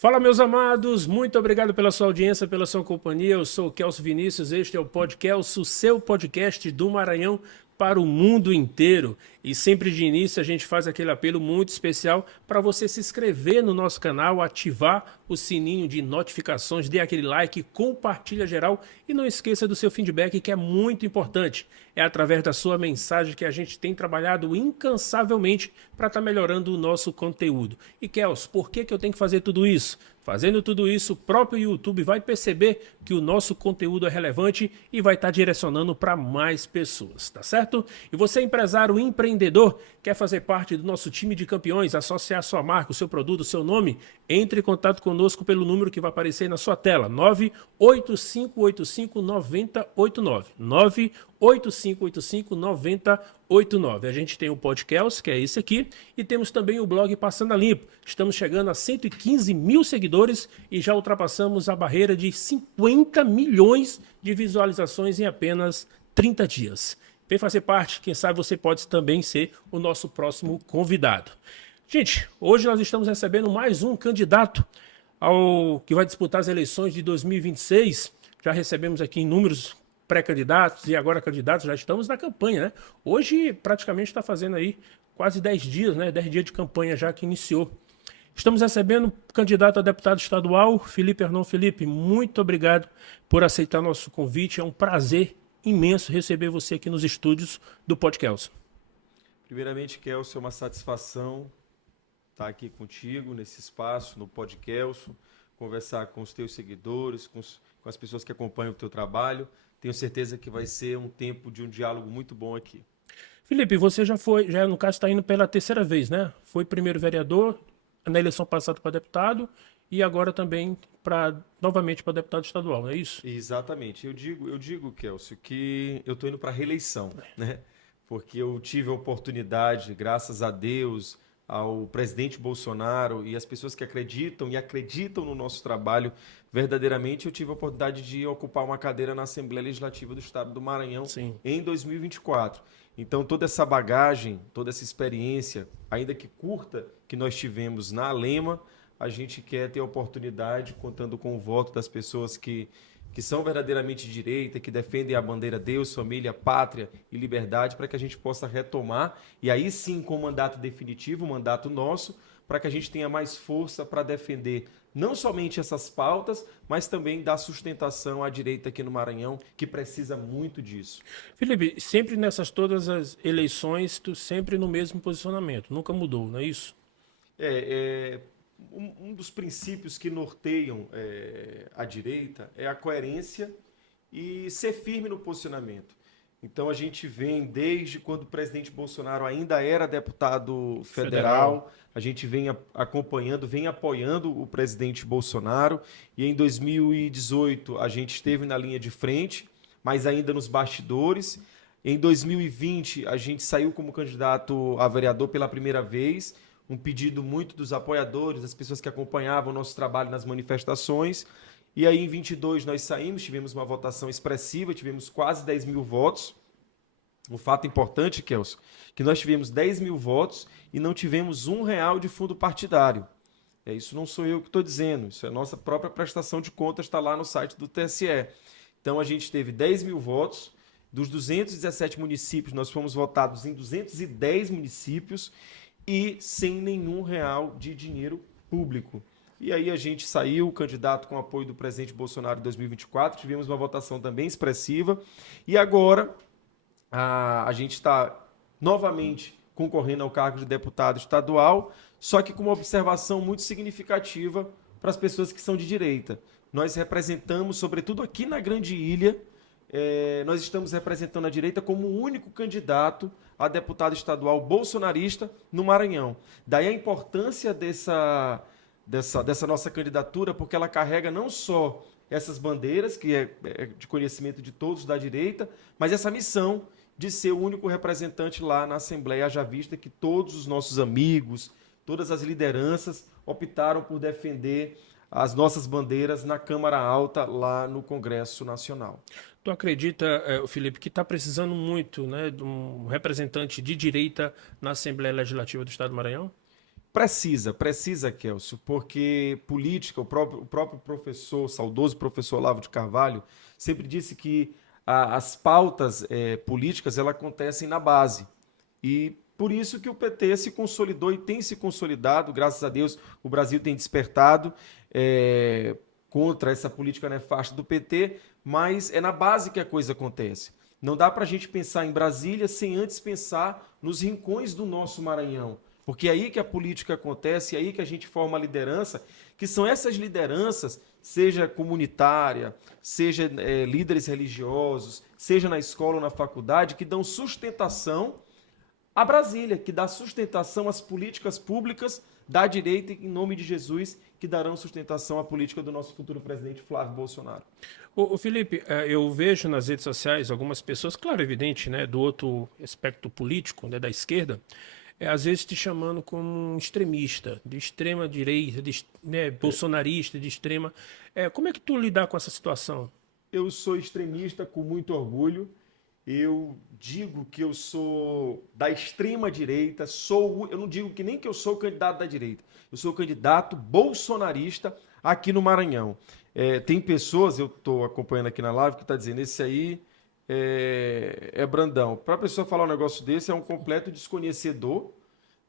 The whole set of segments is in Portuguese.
Fala, meus amados, muito obrigado pela sua audiência, pela sua companhia. Eu sou o Kelso Vinícius, este é o Podkelso, seu podcast do Maranhão para o mundo inteiro. E sempre de início a gente faz aquele apelo muito especial para você se inscrever no nosso canal, ativar o sininho de notificações, dê aquele like, compartilha geral e não esqueça do seu feedback, que é muito importante. É através da sua mensagem que a gente tem trabalhado incansavelmente para estar melhorando o nosso conteúdo. E Kelso, por que eu tenho que fazer tudo isso? Fazendo tudo isso, o próprio YouTube vai perceber que o nosso conteúdo é relevante e vai estar direcionando para mais pessoas, tá certo? E você, empresário, empreendedor, quer fazer parte do nosso time de campeões, associar sua marca, o seu produto, o seu nome? Entre em contato conosco pelo número que vai aparecer na sua tela, 985859089. 985859089. A gente tem o Podcasts, que é esse aqui, e temos também o blog Passando a Limpo. Estamos chegando a 115 mil seguidores e já ultrapassamos a barreira de 50 milhões de visualizações em apenas 30 dias. Vem fazer parte, quem sabe você pode também ser o nosso próximo convidado. Gente, hoje nós estamos recebendo mais um candidato ao que vai disputar as eleições de 2026. Já recebemos aqui inúmeros pré-candidatos e agora candidatos, já estamos na campanha, né? Hoje praticamente está fazendo aí quase 10 dias, né? 10 dias de campanha já que iniciou. Estamos recebendo o candidato a deputado estadual, Felipe Arnon. Felipe, muito obrigado por aceitar nosso convite. É um prazer imenso receber você aqui nos estúdios do Podkelso. Primeiramente, Kelso, é uma satisfação estar aqui contigo nesse espaço, no Podkelso, conversar com os teus seguidores, com as pessoas que acompanham o teu trabalho. Tenho certeza que vai ser um tempo de um diálogo muito bom aqui. Felipe, você já no caso está indo pela terceira vez, né? Foi primeiro vereador, na eleição passada para deputado e agora também novamente para deputado estadual, não é isso? Exatamente. Eu digo, Kelso, que eu estou indo para a reeleição, né? Porque eu tive a oportunidade, graças a Deus, ao presidente Bolsonaro e as pessoas que acreditam no nosso trabalho, verdadeiramente eu tive a oportunidade de ocupar uma cadeira na Assembleia Legislativa do Estado do Maranhão Sim. em 2024. Então, toda essa bagagem, toda essa experiência, ainda que curta, que nós tivemos na Alema, a gente quer ter a oportunidade, contando com o voto das pessoas que são verdadeiramente de direita, que defendem a bandeira Deus, família, pátria e liberdade, para que a gente possa retomar, e aí sim com o mandato definitivo, o mandato nosso, para que a gente tenha mais força para defender não somente essas pautas, mas também dar sustentação à direita aqui no Maranhão, que precisa muito disso. Felipe, sempre nessas todas as eleições, tu sempre no mesmo posicionamento, nunca mudou, não é isso? Um dos princípios que norteiam a direita é a coerência e ser firme no posicionamento. Então a gente vem desde quando o presidente Bolsonaro ainda era deputado federal, a gente vem acompanhando, vem apoiando o presidente Bolsonaro, e em 2018 a gente esteve na linha de frente, mas ainda nos bastidores. Em 2020 a gente saiu como candidato a vereador pela primeira vez, um pedido muito dos apoiadores, das pessoas que acompanhavam o nosso trabalho nas manifestações. E aí, em 22, nós saímos, tivemos uma votação expressiva, tivemos quase 10 mil votos. Um fato importante, Kelso, que nós tivemos 10 mil votos e não tivemos R$ 1 de fundo partidário. Isso não sou eu que estou dizendo, isso é a nossa própria prestação de contas, está lá no site do TSE. Então, a gente teve 10 mil votos. Dos 217 municípios, nós fomos votados em 210 municípios e sem nenhum real de dinheiro público. E aí a gente saiu, candidato com apoio do presidente Bolsonaro em 2024, tivemos uma votação também expressiva, e agora a gente está novamente concorrendo ao cargo de deputado estadual, só que com uma observação muito significativa para as pessoas que são de direita. Nós representamos, sobretudo aqui na Grande Ilha, nós estamos representando a direita como o único candidato a deputado estadual bolsonarista no Maranhão. Daí a importância dessa nossa candidatura, porque ela carrega não só essas bandeiras, que é de conhecimento de todos da direita, mas essa missão de ser o único representante lá na Assembleia, haja vista que todos os nossos amigos, todas as lideranças optaram por defender as nossas bandeiras na Câmara Alta, lá no Congresso Nacional. Tu acredita, Felipe, que está precisando muito, né, de um representante de direita na Assembleia Legislativa do Estado do Maranhão? Precisa, Kelsio, porque política, o próprio professor, saudoso professor Olavo de Carvalho, sempre disse que as pautas políticas elas acontecem na base. E por isso que o PT se consolidou e tem se consolidado, graças a Deus o Brasil tem despertado contra essa política nefasta do PT, mas é na base que a coisa acontece. Não dá para a gente pensar em Brasília sem antes pensar nos rincões do nosso Maranhão. Porque é aí que a política acontece, é aí que a gente forma a liderança, que são essas lideranças, seja comunitária, seja líderes religiosos, seja na escola ou na faculdade, que dão sustentação a Brasília, que dá sustentação às políticas públicas da direita, em nome de Jesus, que darão sustentação à política do nosso futuro presidente Flávio Bolsonaro. Ô Felipe, eu vejo nas redes sociais algumas pessoas, claro, evidente, né, do outro espectro político, né, da esquerda, às vezes te chamando como um extremista, de extrema direita, né, bolsonarista, de extrema. Como é que tu lidar com essa situação? Eu sou extremista com muito orgulho. Eu digo que eu sou da extrema direita, eu não digo que nem que eu sou candidato da direita, eu sou candidato bolsonarista aqui no Maranhão. Tem pessoas, eu estou acompanhando aqui na live, que está dizendo, esse aí é Brandão. Para a pessoa falar um negócio desse, é um completo desconhecedor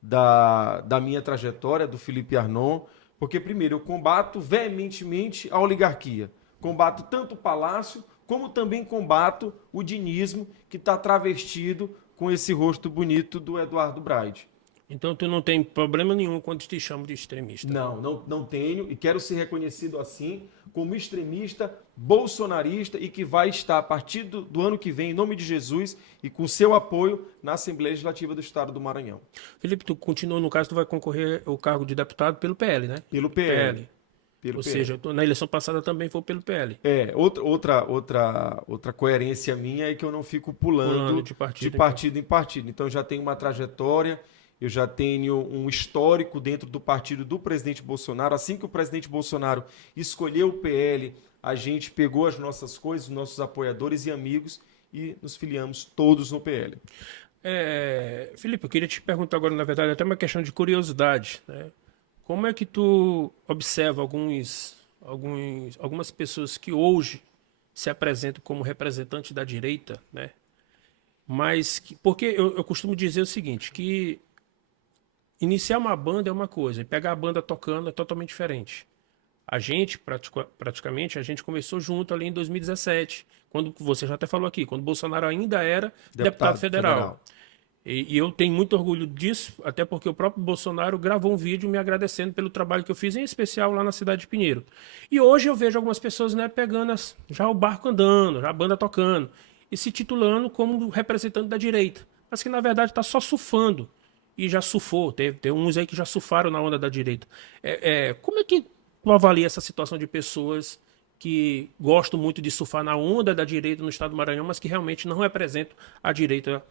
da minha trajetória, do Felipe Arnon, porque, primeiro, eu combato veementemente a oligarquia, combato tanto o Palácio, como também combato o dinismo que está travestido com esse rosto bonito do Eduardo Braide. Então tu não tem problema nenhum quando te chamam de extremista. Não tenho e quero ser reconhecido assim como extremista, bolsonarista e que vai estar a partir do ano que vem, em nome de Jesus e com seu apoio na Assembleia Legislativa do Estado do Maranhão. Felipe, tu continua, no caso, tu vai concorrer ao cargo de deputado pelo PL, né? Pelo PL. Ou seja, na eleição passada também foi pelo PL. Outra coerência minha é que eu não fico pulando de partido em partido. Então eu já tenho uma trajetória, eu já tenho um histórico dentro do partido do presidente Bolsonaro. Assim que o presidente Bolsonaro escolheu o PL, a gente pegou as nossas coisas, os nossos apoiadores e amigos e nos filiamos todos no PL. Felipe, eu queria te perguntar agora, na verdade, até uma questão de curiosidade, né? Como é que tu observa algumas pessoas que hoje se apresentam como representantes da direita, né? Porque eu costumo dizer o seguinte, que iniciar uma banda é uma coisa, e pegar a banda tocando é totalmente diferente. A gente, praticamente, a gente começou junto ali em 2017, quando você já até falou aqui, quando Bolsonaro ainda era deputado federal. E eu tenho muito orgulho disso, até porque o próprio Bolsonaro gravou um vídeo me agradecendo pelo trabalho que eu fiz, em especial lá na cidade de Pinheiro. E hoje eu vejo algumas pessoas, né, pegando já o barco andando, já a banda tocando, e se titulando como representante da direita. Mas que, na verdade, está só surfando. E já surfou, tem uns aí que já surfaram na onda da direita. Como é que tu avalia essa situação de pessoas que gostam muito de surfar na onda da direita no estado do Maranhão, mas que realmente não representam a direita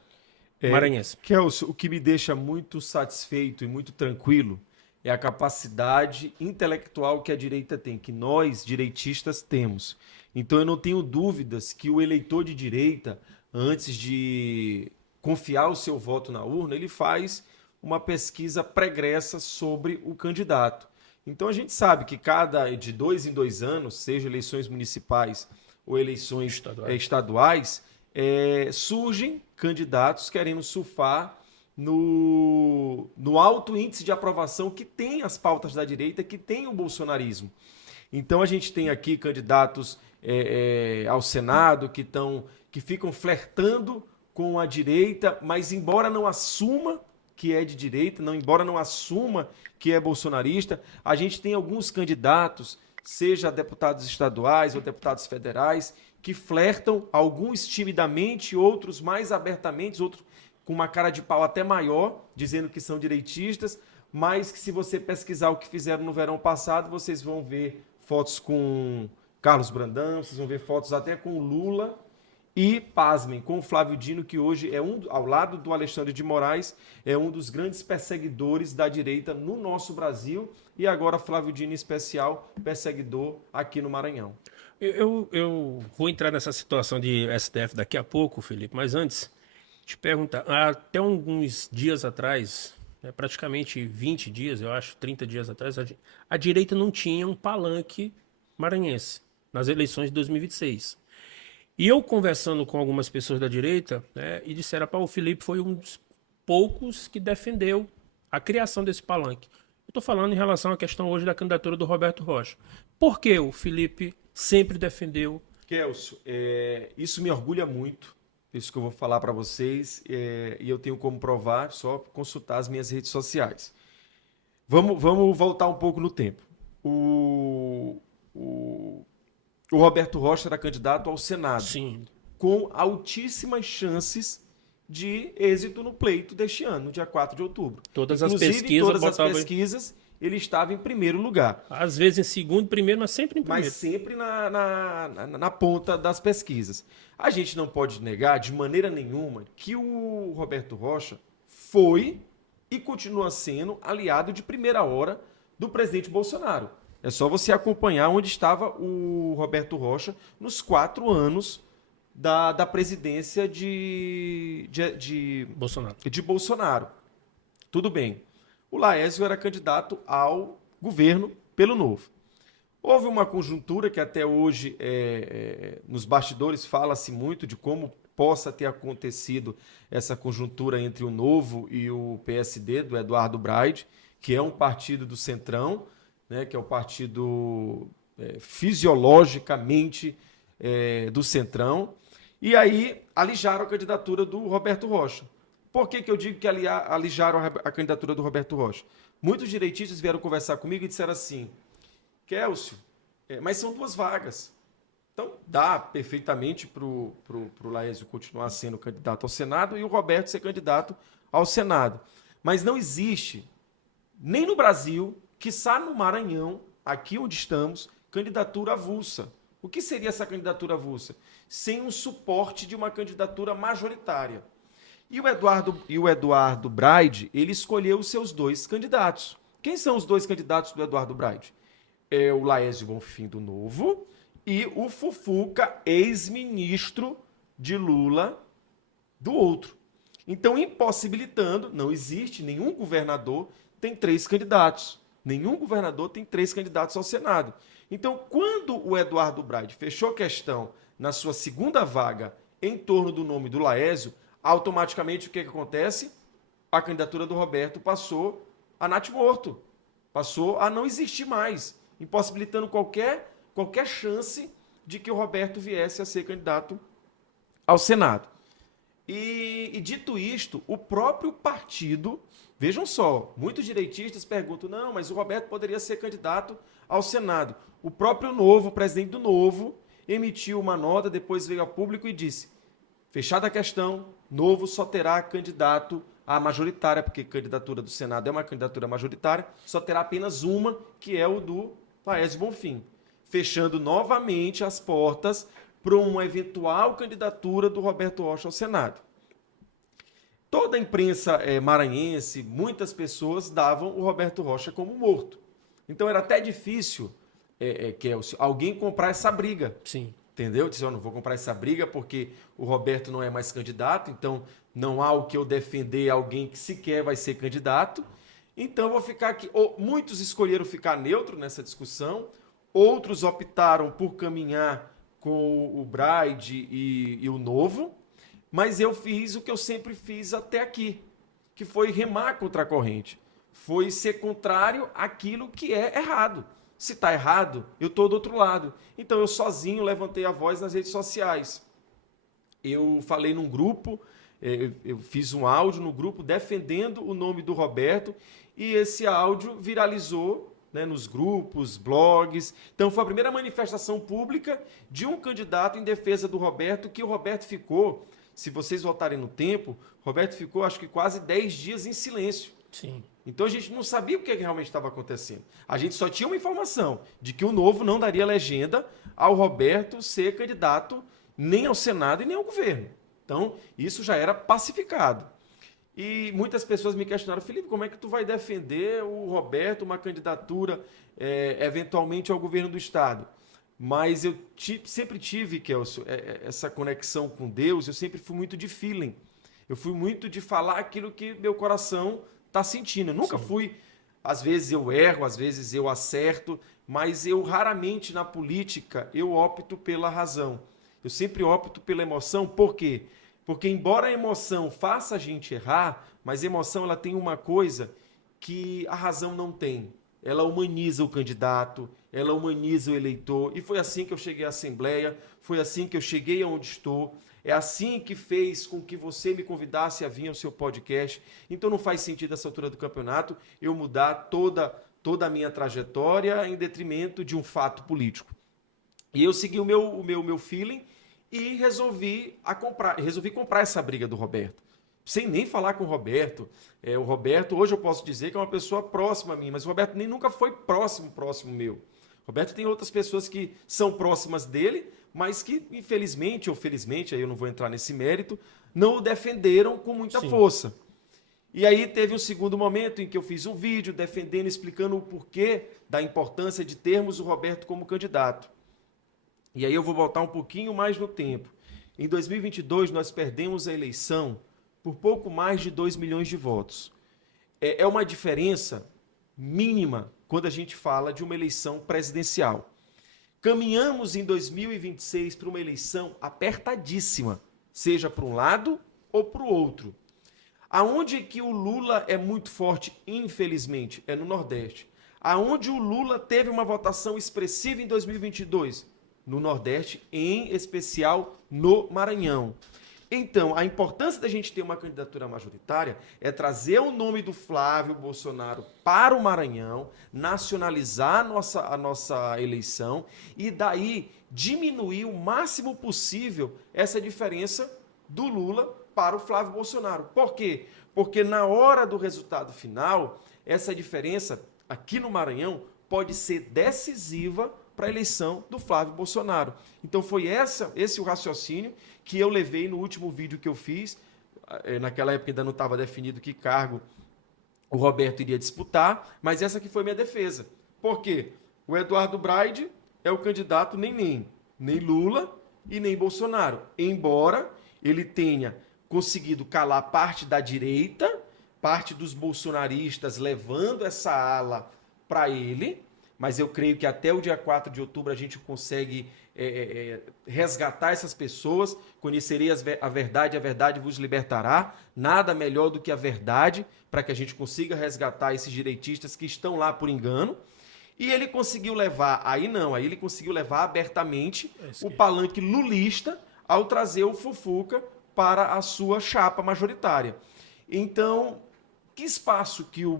maranhense? Kelso, o que me deixa muito satisfeito e muito tranquilo é a capacidade intelectual que a direita tem, que nós, direitistas, temos. Então eu não tenho dúvidas que o eleitor de direita, antes de confiar o seu voto na urna, ele faz uma pesquisa pregressa sobre o candidato. Então a gente sabe que de 2 em 2 anos, seja eleições municipais ou eleições estaduais, surgem candidatos querendo surfar no alto índice de aprovação que tem as pautas da direita, que tem o bolsonarismo. Então a gente tem aqui candidatos ao Senado que ficam flertando com a direita, mas embora não assuma que é de direita, embora não assuma que é bolsonarista, a gente tem alguns candidatos, seja deputados estaduais ou deputados federais, que flertam, alguns timidamente, outros mais abertamente, outros com uma cara de pau até maior, dizendo que são direitistas, mas que se você pesquisar o que fizeram no verão passado, vocês vão ver fotos com Carlos Brandão, vocês vão ver fotos até com Lula e, pasmem, com o Flávio Dino, que hoje ao lado do Alexandre de Moraes, é um dos grandes perseguidores da direita no nosso Brasil, e agora Flávio Dino, em especial, perseguidor aqui no Maranhão. Eu vou entrar nessa situação de STF daqui a pouco, Felipe, mas antes, te perguntar, até alguns dias atrás, né, praticamente 20 dias, eu acho, 30 dias atrás, a direita não tinha um palanque maranhense nas eleições de 2026. E eu conversando com algumas pessoas da direita, né, e disseram, o Felipe foi um dos poucos que defendeu a criação desse palanque. Eu estou falando em relação à questão hoje da candidatura do Roberto Rocha. Por que o Felipe sempre defendeu? Kelso, isso me orgulha muito, isso que eu vou falar para vocês, e eu tenho como provar, só consultar as minhas redes sociais. Vamos voltar um pouco no tempo. O Roberto Rocha era candidato ao Senado, Sim, com altíssimas chances de êxito no pleito deste ano, no dia 4 de outubro. todas as Inclusive, em pesquisas todas as botavam, pesquisas, ele estava em primeiro lugar, às vezes em segundo, primeiro, mas sempre em mas primeiro. sempre na ponta das pesquisas. A gente não pode negar, de maneira nenhuma, que o Roberto Rocha foi e continua sendo aliado de primeira hora do presidente Bolsonaro. É só você acompanhar onde estava o Roberto Rocha nos 4 anos da presidência Bolsonaro. de Bolsonaro. Tudo bem. O Laésio era candidato ao governo pelo Novo. Houve uma conjuntura que até hoje, nos bastidores, fala-se muito de como possa ter acontecido essa conjuntura entre o Novo e o PSD, do Eduardo Braide, que é um partido do Centrão, né, que é o partido fisiologicamente do Centrão. E aí alijaram a candidatura do Roberto Rocha. Por que eu digo que alijaram a candidatura do Roberto Rocha? Muitos direitistas vieram conversar comigo e disseram assim, Kélcio, mas são 2 vagas. Então dá perfeitamente para o Laésio continuar sendo candidato ao Senado e o Roberto ser candidato ao Senado. Mas não existe, nem no Brasil, quiçá no Maranhão, aqui onde estamos, candidatura avulsa. O que seria essa candidatura avulsa? Sem um suporte de uma candidatura majoritária. E o Eduardo Braide, ele escolheu os seus 2 candidatos. Quem são os 2 candidatos do Eduardo Braide? É o Laésio Bonfim do Novo e o Fufuca, ex-ministro de Lula do outro. Então, impossibilitando, não existe, nenhum governador tem 3 candidatos. Nenhum governador tem 3 candidatos ao Senado. Então, quando o Eduardo Braide fechou questão na sua segunda vaga em torno do nome do Laésio, automaticamente o que acontece? A candidatura do Roberto passou a natimorto, passou a não existir mais, impossibilitando qualquer chance de que o Roberto viesse a ser candidato ao Senado. E dito isto, o próprio partido, vejam só, muitos direitistas perguntam, não, mas o Roberto poderia ser candidato ao Senado. O próprio Novo, o presidente do Novo, emitiu uma nota, depois veio a público e disse, fechada a questão, Novo só terá candidato à majoritária, porque a candidatura do Senado é uma candidatura majoritária, só terá apenas uma, que é o do Laésio Bonfim, fechando novamente as portas para uma eventual candidatura do Roberto Rocha ao Senado. Toda a imprensa maranhense, muitas pessoas davam o Roberto Rocha como morto. Então era até difícil, Kélcio, alguém comprar essa briga. Sim. Entendeu? Disse, eu não vou comprar essa briga porque o Roberto não é mais candidato, então não há o que eu defender alguém que sequer vai ser candidato. Então eu vou ficar aqui. Muitos escolheram ficar neutro nessa discussão, outros optaram por caminhar com o Braide e o Novo, mas eu fiz o que eu sempre fiz até aqui, que foi remar contra a corrente, foi ser contrário àquilo que é errado. Se está errado, eu estou do outro lado. Então eu sozinho levantei a voz nas redes sociais. Eu falei num grupo, eu fiz um áudio no grupo defendendo o nome do Roberto e esse áudio viralizou, né, nos grupos, blogs. Então foi a primeira manifestação pública de um candidato em defesa do Roberto, que o Roberto ficou, se vocês voltarem no tempo, Roberto ficou acho que quase 10 dias em silêncio. Sim. Então a gente não sabia o que realmente estava acontecendo. A gente só tinha uma informação de que o Novo não daria legenda ao Roberto ser candidato nem ao Senado e nem ao governo. Então isso já era pacificado. E muitas pessoas me questionaram, Felipe, como é que tu vai defender o Roberto, uma candidatura eventualmente ao governo do Estado? Mas eu sempre tive, Kelso, essa conexão com Deus, eu sempre fui muito de feeling. Eu fui muito de falar aquilo que meu coração está sentindo. Eu nunca Sim. fui, às vezes eu erro, às vezes eu acerto, mas eu raramente na política eu opto pela razão. Eu sempre opto pela emoção, por quê? Porque embora a emoção faça a gente errar, mas a emoção ela tem uma coisa que a razão não tem. Ela humaniza o candidato, ela humaniza o eleitor. E foi assim que eu cheguei à Assembleia, foi assim que eu cheguei aonde estou. É assim que fez com que você me convidasse a vir ao seu podcast. Então não faz sentido, essa altura do campeonato, eu mudar toda a minha trajetória em detrimento de um fato político. E eu segui o meu feeling e resolvi comprar essa briga do Roberto. Sem nem falar com o Roberto. O Roberto, hoje eu posso dizer que é uma pessoa próxima a mim, mas o Roberto nem nunca foi próximo meu. O Roberto tem outras pessoas que são próximas dele, mas que, infelizmente ou felizmente, aí eu não vou entrar nesse mérito, não o defenderam com muita Sim. força. E aí teve um segundo momento em que eu fiz um vídeo defendendo, explicando o porquê da importância de termos o Roberto como candidato. E aí eu vou voltar um pouquinho mais no tempo. Em 2022, nós perdemos a eleição por pouco mais de 2 milhões de votos. É uma diferença mínima quando a gente fala de uma eleição presidencial. Caminhamos em 2026 para uma eleição apertadíssima, seja para um lado ou para o outro. Aonde que o Lula é muito forte, infelizmente, é no Nordeste. Aonde o Lula teve uma votação expressiva em 2022? No Nordeste, em especial no Maranhão. Então, a importância da gente ter uma candidatura majoritária é trazer o nome do Flávio Bolsonaro para o Maranhão, nacionalizar a nossa eleição e daí diminuir o máximo possível essa diferença do Lula para o Flávio Bolsonaro. Por quê? Porque na hora do resultado final, essa diferença aqui no Maranhão pode ser decisiva para a eleição do Flávio Bolsonaro. Então foi esse o raciocínio que eu levei no último vídeo que eu fiz. Naquela época ainda não estava definido que cargo o Roberto iria disputar, mas essa aqui foi minha defesa. Por quê? O Eduardo Braide é o candidato nem Lula e nem Bolsonaro, embora ele tenha conseguido calar parte da direita, parte dos bolsonaristas levando essa ala para ele, mas eu creio que até o dia 4 de outubro a gente consegue resgatar essas pessoas, conhecereis a verdade vos libertará, nada melhor do que a verdade para que a gente consiga resgatar esses direitistas que estão lá por engano. E ele conseguiu levar, aí ele conseguiu levar abertamente o palanque lulista ao trazer o Fufuca para a sua chapa majoritária. Então, que espaço que o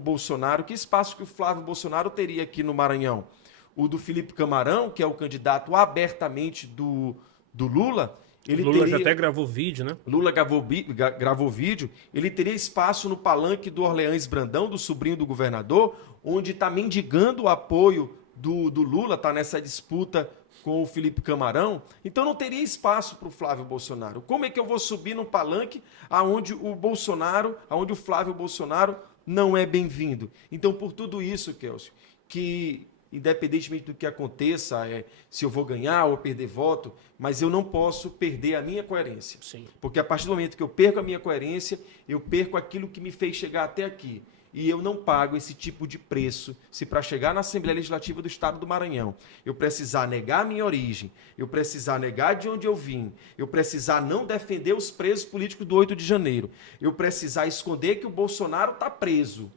Flávio Bolsonaro teria aqui no Maranhão? O do Felipe Camarão, que é o candidato abertamente do Lula, ele Lula teria... já até gravou vídeo, né? Lula gravou vídeo, ele teria espaço no palanque do Orleans Brandão, do sobrinho do governador, onde está mendigando o apoio do Lula, está nessa disputa com o Felipe Camarão, então não teria espaço para o Flávio Bolsonaro. Como é que eu vou subir num palanque aonde o Flávio Bolsonaro não é bem-vindo? Então, por tudo isso, Kelsey, que independentemente do que aconteça, se eu vou ganhar ou perder voto, mas eu não posso perder a minha coerência. Sim. Porque a partir do momento que eu perco a minha coerência, eu perco aquilo que me fez chegar até aqui. E eu não pago esse tipo de preço se para chegar na Assembleia Legislativa do Estado do Maranhão eu precisar negar a minha origem, eu precisar negar de onde eu vim, eu precisar não defender os presos políticos do 8 de janeiro, eu precisar esconder que o Bolsonaro está preso.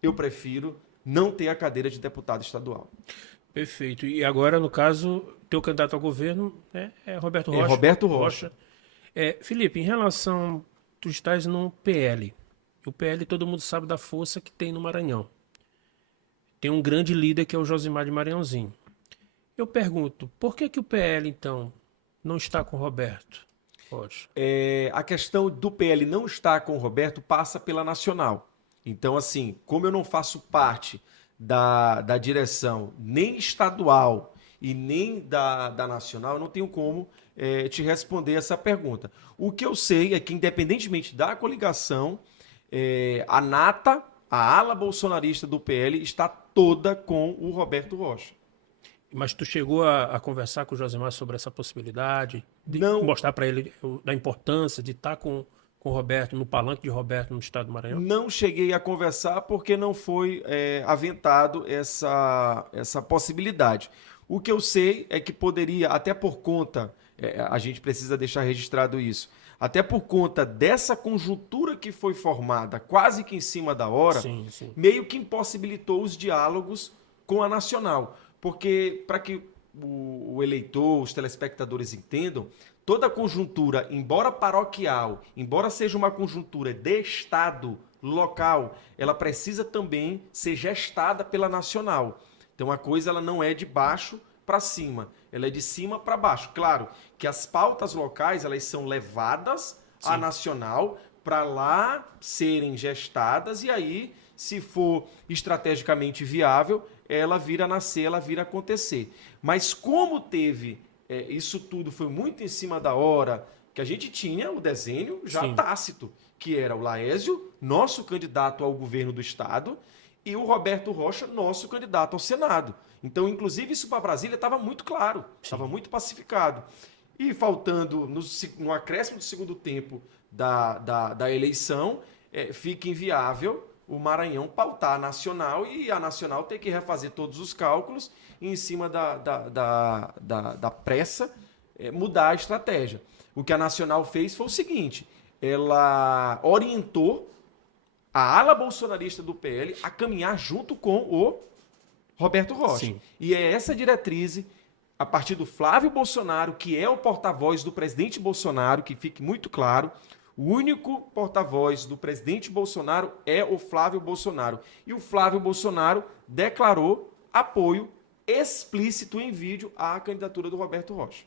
Eu prefiro não ter a cadeira de deputado estadual. Perfeito. E agora, no caso, teu candidato ao governo é Roberto Rocha. Roberto Rocha. Felipe, em relação... Tu estás no PL. O PL, todo mundo sabe da força que tem no Maranhão. Tem um grande líder que é o Josimar de Maranhãozinho. Eu pergunto, por que o PL, então, não está com o Roberto Rocha? A questão do PL não estar com o Roberto passa pela Nacional. Então, assim, como eu não faço parte da direção nem estadual e nem da Nacional, eu não tenho como te responder essa pergunta. O que eu sei é que, independentemente da coligação, a nata, a ala bolsonarista do PL está toda com o Roberto Rocha. Mas tu chegou a conversar com o Josimar sobre essa possibilidade? De Não. mostrar para ele da importância de estar com com o Roberto, no palanque de Roberto no estado do Maranhão? Não cheguei a conversar porque não foi aventado essa possibilidade. O que eu sei é que poderia, até por conta, a gente precisa deixar registrado isso, até por conta dessa conjuntura que foi formada quase que em cima da hora, Sim, sim. meio que impossibilitou os diálogos com a Nacional. Porque, para que o eleitor, os telespectadores entendam, toda a conjuntura, embora paroquial, embora seja uma conjuntura de Estado local, ela precisa também ser gestada pela Nacional. Então a coisa ela não é de baixo para cima, ela é de cima para baixo. Claro que as pautas locais elas são levadas à Sim. Nacional para lá serem gestadas e aí, se for estrategicamente viável, ela vira a nascer, ela vira a acontecer. Mas como teve isso tudo foi muito em cima da hora, que a gente tinha o desenho já Sim. tácito, que era o Laésio, nosso candidato ao governo do Estado, e o Roberto Rocha, nosso candidato ao Senado. Então, inclusive, isso para Brasília estava muito claro, estava muito pacificado. E faltando no acréscimo do segundo tempo da eleição, fica inviável o Maranhão pautar a Nacional e a Nacional ter que refazer todos os cálculos e, em cima da pressa, mudar a estratégia. O que a Nacional fez foi o seguinte, ela orientou a ala bolsonarista do PL a caminhar junto com o Roberto Rocha. Sim. E é essa diretriz, a partir do Flávio Bolsonaro, que é o porta-voz do presidente Bolsonaro, que fique muito claro, o único porta-voz do presidente Bolsonaro é o Flávio Bolsonaro. E o Flávio Bolsonaro declarou apoio explícito em vídeo à candidatura do Roberto Rocha.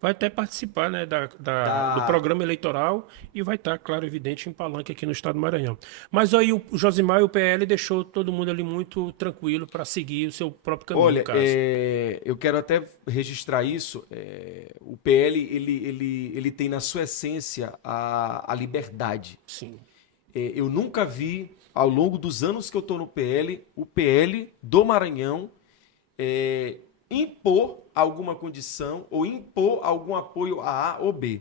Vai até participar, né, do programa eleitoral e vai estar, claro, evidente, em palanque aqui no estado do Maranhão. Mas aí o Josimar e o PL deixou todo mundo ali muito tranquilo para seguir o seu próprio caminho, Olha, no caso. eu quero até registrar isso. O PL ele tem na sua essência a liberdade. Sim. Eu nunca vi, ao longo dos anos que eu estou no PL, o PL do Maranhão impor alguma condição ou impor algum apoio a A ou B.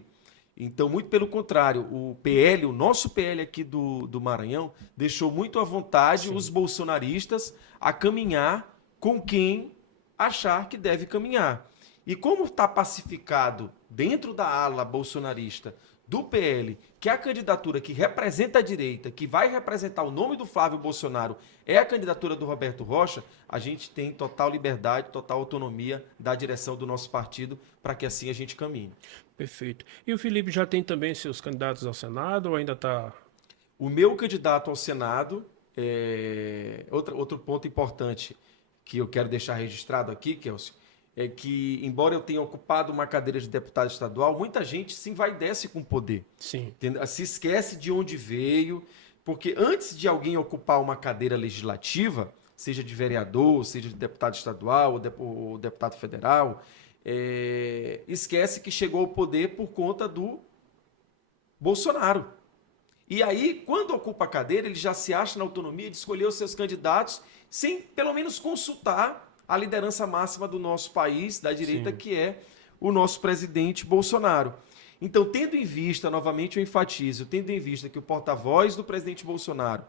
Então, muito pelo contrário, o PL, o nosso PL aqui do Maranhão, deixou muito à vontade os bolsonaristas a caminhar com quem achar que deve caminhar. E como está pacificado dentro da ala bolsonarista do PL, que a candidatura que representa a direita, que vai representar o nome do Flávio Bolsonaro, é a candidatura do Roberto Rocha, a gente tem total liberdade, total autonomia da direção do nosso partido para que assim a gente caminhe. Perfeito. E o Felipe já tem também seus candidatos ao Senado ou ainda está... O meu candidato ao Senado, outro ponto importante que eu quero deixar registrado aqui, Kelsey, é que, embora eu tenha ocupado uma cadeira de deputado estadual, muita gente se envaidece com o poder. Sim. Se esquece de onde veio, porque antes de alguém ocupar uma cadeira legislativa, seja de vereador, seja de deputado estadual ou deputado federal, esquece que chegou ao poder por conta do Bolsonaro. E aí, quando ocupa a cadeira, ele já se acha na autonomia de escolher os seus candidatos sem, pelo menos, consultar a liderança máxima do nosso país, da direita, que é o nosso presidente Bolsonaro. Então, tendo em vista, novamente eu enfatizo, tendo em vista que o porta-voz do presidente Bolsonaro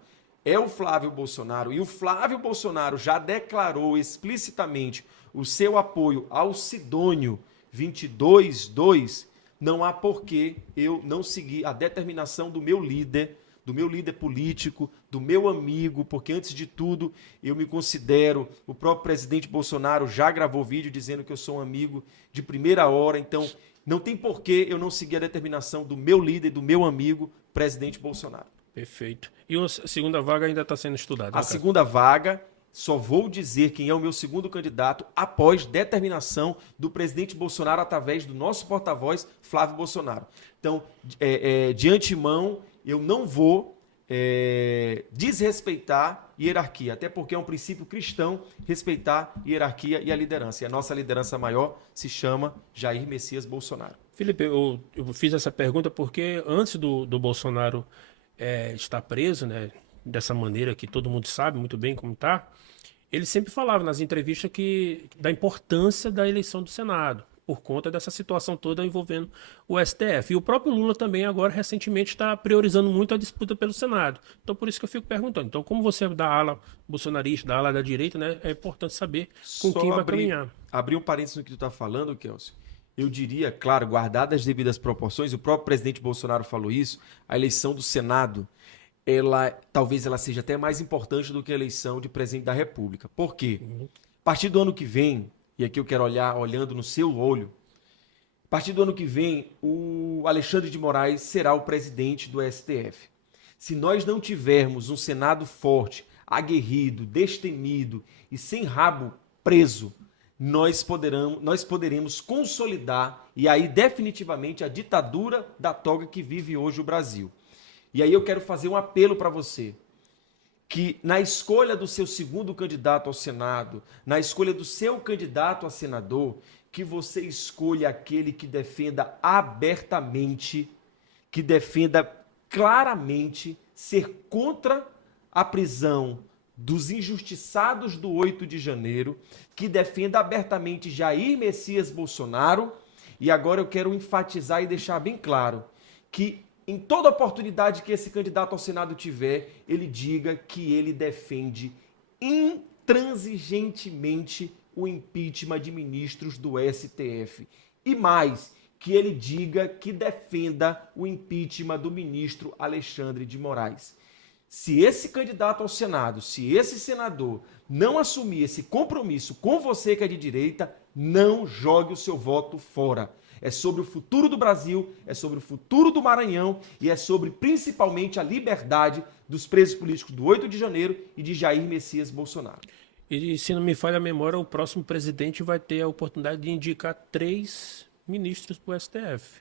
é o Flávio Bolsonaro, e o Flávio Bolsonaro já declarou explicitamente o seu apoio ao Sidônio 22.2, não há por que eu não seguir a determinação do meu líder político, do meu amigo, porque antes de tudo eu me considero, o próprio presidente Bolsonaro já gravou vídeo dizendo que eu sou um amigo de primeira hora, então não tem por que eu não seguir a determinação do meu líder, do meu amigo, presidente Bolsonaro. Perfeito. E a segunda vaga ainda está sendo estudada? A segunda vaga, só vou dizer quem é o meu segundo candidato após determinação do presidente Bolsonaro através do nosso porta-voz, Flávio Bolsonaro. Então, de antemão, eu não vou desrespeitar hierarquia, até porque é um princípio cristão respeitar hierarquia e a liderança. E a nossa liderança maior se chama Jair Messias Bolsonaro. Felipe, eu fiz essa pergunta porque antes do Bolsonaro estar preso, né, dessa maneira que todo mundo sabe muito bem como está, ele sempre falava nas entrevistas da importância da eleição do Senado. por conta dessa situação toda envolvendo o STF. E o próprio Lula também agora, recentemente, está priorizando muito a disputa pelo Senado. Então, por isso que eu fico perguntando. Então, como você é da ala bolsonarista, da ala da direita, né, é importante saber com quem vai caminhar. Abrir um parênteses no que tu está falando, Kelsey. Eu diria, claro, guardadas as devidas proporções, o próprio presidente Bolsonaro falou isso, a eleição do Senado, talvez ela seja até mais importante do que a eleição de presidente da República. Por quê? A partir do ano que vem, e aqui eu quero olhando no seu olho, a partir do ano que vem, o Alexandre de Moraes será o presidente do STF. Se nós não tivermos um Senado forte, aguerrido, destemido e sem rabo preso, nós poderemos consolidar e aí definitivamente a ditadura da toga que vive hoje o Brasil. E aí eu quero fazer um apelo para você, que na escolha do seu segundo candidato ao Senado, na escolha do seu candidato a senador, que você escolha aquele que defenda abertamente, que defenda claramente ser contra a prisão dos injustiçados do 8 de janeiro, que defenda abertamente Jair Messias Bolsonaro. E agora eu quero enfatizar e deixar bem claro que em toda oportunidade que esse candidato ao Senado tiver, ele diga que ele defende intransigentemente o impeachment de ministros do STF. E mais, que ele diga que defenda o impeachment do ministro Alexandre de Moraes. Se esse candidato ao Senado, se esse senador não assumir esse compromisso com você que é de direita, não jogue o seu voto fora. É sobre o futuro do Brasil, é sobre o futuro do Maranhão e é sobre principalmente a liberdade dos presos políticos do 8 de janeiro e de Jair Messias Bolsonaro. E se não me falha a memória, o próximo presidente vai ter a oportunidade de indicar 3 ministros para o STF.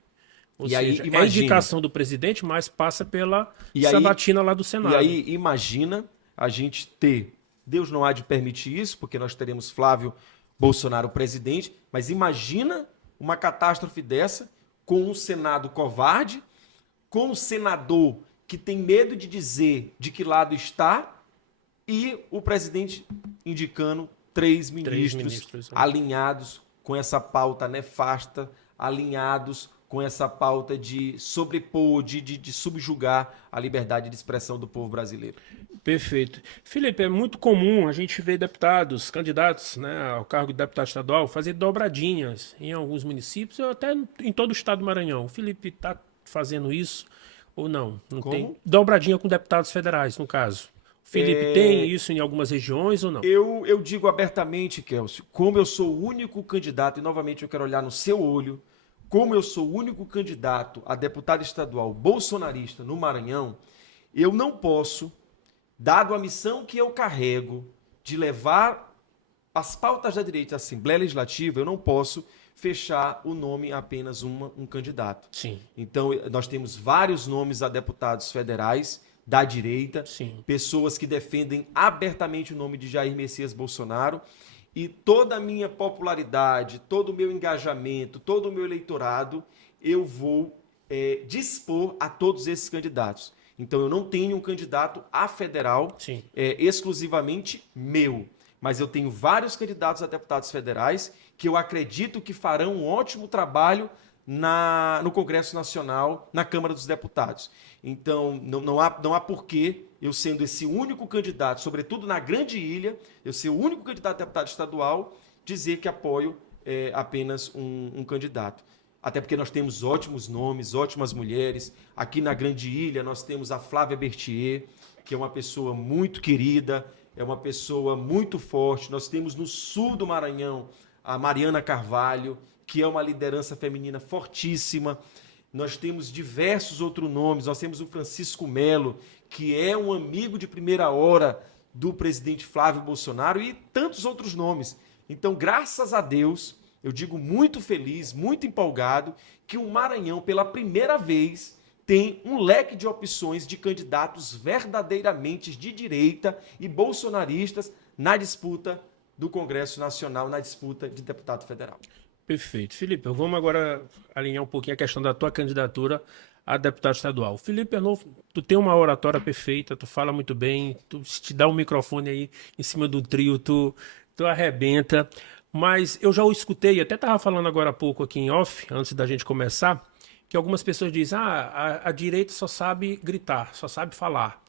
Ou seja, aí, é a indicação do presidente, mas passa pela sabatina lá do Senado. E aí, imagina a gente ter, Deus não há de permitir isso, porque nós teremos Flávio Bolsonaro presidente, mas imagina uma catástrofe dessa, com um Senado covarde, com um senador que tem medo de dizer de que lado está, e o presidente indicando 3 ministros alinhados com essa pauta nefasta, alinhados com essa pauta de sobrepor, de subjugar a liberdade de expressão do povo brasileiro. Perfeito. Felipe, é muito comum a gente ver deputados, candidatos, né, ao cargo de deputado estadual, fazer dobradinhas em alguns municípios, ou até em todo o estado do Maranhão. O Felipe está fazendo isso ou não? Não tem dobradinha com deputados federais, no caso. O Felipe tem isso em algumas regiões ou não? Eu digo abertamente, Kelsey, como eu sou o único candidato, e novamente eu quero olhar no seu olho, como eu sou o único candidato a deputado estadual bolsonarista no Maranhão, eu não posso, dado a missão que eu carrego de levar as pautas da direita à Assembleia Legislativa, eu não posso fechar o nome a apenas um candidato. Sim. Então, nós temos vários nomes a deputados federais da direita, Sim. pessoas que defendem abertamente o nome de Jair Messias Bolsonaro, e toda a minha popularidade, todo o meu engajamento, todo o meu eleitorado, eu vou dispor a todos esses candidatos. Então, eu não tenho um candidato a federal exclusivamente meu, mas eu tenho vários candidatos a deputados federais que eu acredito que farão um ótimo trabalho no Congresso Nacional, na Câmara dos Deputados. Então, não há porquê eu sendo esse único candidato, sobretudo na Grande Ilha, eu ser o único candidato a deputado estadual, dizer que apoio apenas um candidato. Até porque nós temos ótimos nomes, ótimas mulheres. Aqui na Grande Ilha nós temos a Flávia Berthier, que é uma pessoa muito querida, é uma pessoa muito forte. Nós temos no sul do Maranhão a Mariana Carvalho, que é uma liderança feminina fortíssima. Nós temos diversos outros nomes. Nós temos o Francisco Melo, que é um amigo de primeira hora do presidente Flávio Bolsonaro, e tantos outros nomes. Então, graças a Deus, eu digo muito feliz, muito empolgado, que o Maranhão, pela primeira vez, tem um leque de opções de candidatos verdadeiramente de direita e bolsonaristas na disputa do Congresso Nacional, na disputa de deputado federal. Perfeito. Felipe, vamos agora alinhar um pouquinho a questão da tua candidatura a deputado estadual. Felipe é novo, tu tem uma oratória perfeita, tu fala muito bem, se te dá um microfone aí em cima do trio, tu arrebenta. Mas eu já o escutei, até estava falando agora há pouco aqui em off, antes da gente começar, que algumas pessoas dizem, a direita só sabe gritar, só sabe falar.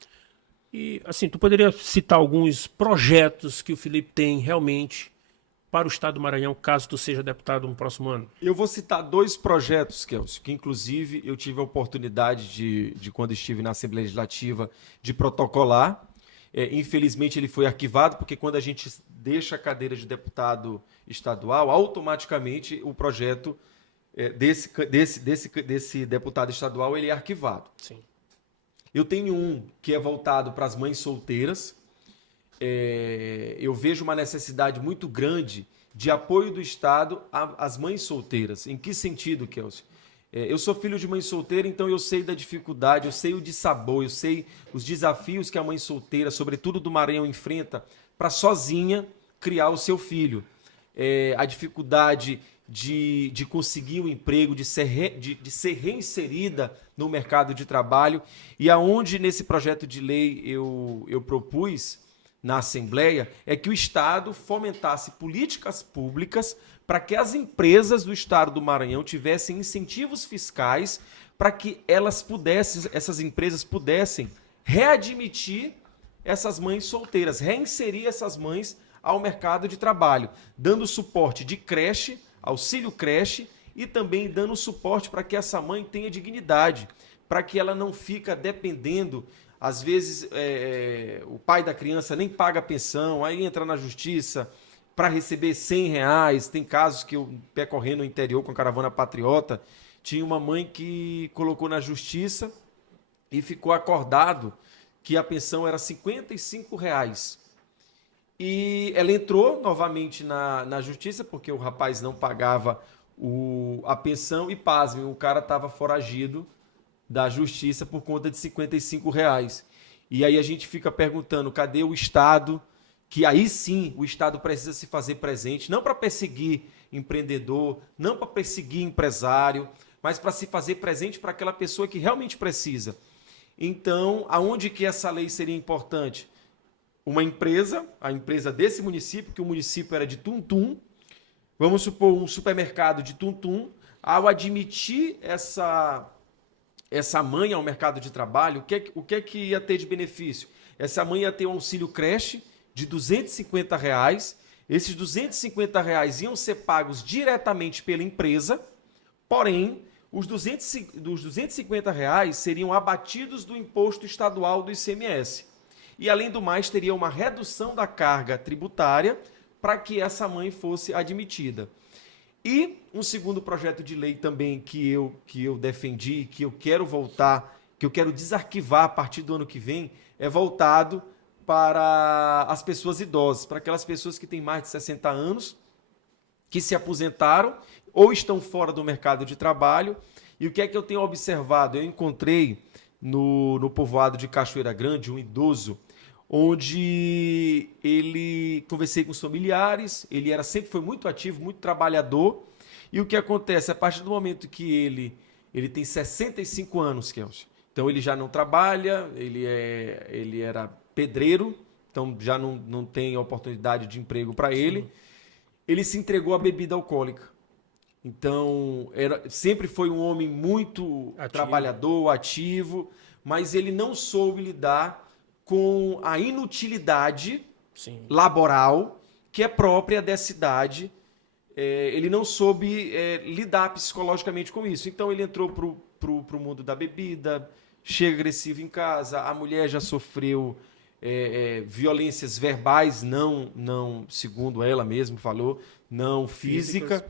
E, assim, tu poderia citar alguns projetos que o Felipe tem realmente para o Estado do Maranhão, caso tu seja deputado no próximo ano? Eu vou citar dois projetos, Kelso, que inclusive eu tive a oportunidade quando estive na Assembleia Legislativa, de protocolar. Infelizmente ele foi arquivado, porque quando a gente deixa a cadeira de deputado estadual, automaticamente o projeto desse deputado estadual ele é arquivado. Sim. Eu tenho um que é voltado para as mães solteiras. Eu vejo uma necessidade muito grande de apoio do Estado às mães solteiras. Em que sentido, Kelso? Eu sou filho de mãe solteira, então eu sei da dificuldade, eu sei o dissabor, eu sei os desafios que a mãe solteira, sobretudo do Maranhão, enfrenta para sozinha criar o seu filho. A dificuldade de conseguir um emprego, de ser reinserida no mercado de trabalho. E aonde nesse projeto de lei eu propus na Assembleia é que o Estado fomentasse políticas públicas para que as empresas do Estado do Maranhão tivessem incentivos fiscais para que essas empresas pudessem readmitir essas mães solteiras, reinserir essas mães ao mercado de trabalho, dando suporte de creche, auxílio creche e também dando suporte para que essa mãe tenha dignidade, para que ela não fique dependendo. Às vezes o pai da criança nem paga a pensão, aí entra na justiça para receber R$ 100. Tem casos que eu percorrendo no interior com a Caravana Patriota, tinha uma mãe que colocou na justiça e ficou acordado que a pensão era R$ 55. E ela entrou novamente na justiça, porque o rapaz não pagava a pensão e, pasme, o cara estava foragido da justiça por conta de R$ 55. E aí a gente fica perguntando, cadê o Estado? Que aí sim o Estado precisa se fazer presente, não para perseguir empreendedor, não para perseguir empresário, mas para se fazer presente para aquela pessoa que realmente precisa. Então, aonde que essa lei seria importante? Uma empresa, a empresa desse município, que o município era de Tuntum, vamos supor um supermercado de Tuntum, ao admitir essa mãe ao mercado de trabalho, o que é que ia ter de benefício? Essa mãe ia ter um auxílio creche de R$ 250. Esses R$ 250 iam ser pagos diretamente pela empresa, porém, os dos R$ 250 seriam abatidos do imposto estadual do ICMS. E, além do mais, teria uma redução da carga tributária para que essa mãe fosse admitida. E um segundo projeto de lei também que eu defendi, que eu quero voltar, que eu quero desarquivar a partir do ano que vem, é voltado para as pessoas idosas, para aquelas pessoas que têm mais de 60 anos, que se aposentaram ou estão fora do mercado de trabalho. E o que é que eu tenho observado? Eu encontrei no povoado de Cachoeira Grande um idoso, onde conversei com os familiares, ele sempre foi muito ativo, muito trabalhador, e o que acontece? A partir do momento que ele tem 65 anos, Kelso, então ele já não trabalha, ele era pedreiro, então já não tem oportunidade de emprego para ele, ele se entregou à bebida alcoólica. Então, sempre foi um homem muito trabalhador, ativo, mas ele não soube lidar com a inutilidade laboral que é própria dessa idade. Ele não soube lidar psicologicamente com isso. Então, ele entrou para o mundo da bebida, chega agressivo em casa, a mulher já sofreu violências verbais, não, segundo ela mesma falou, não física.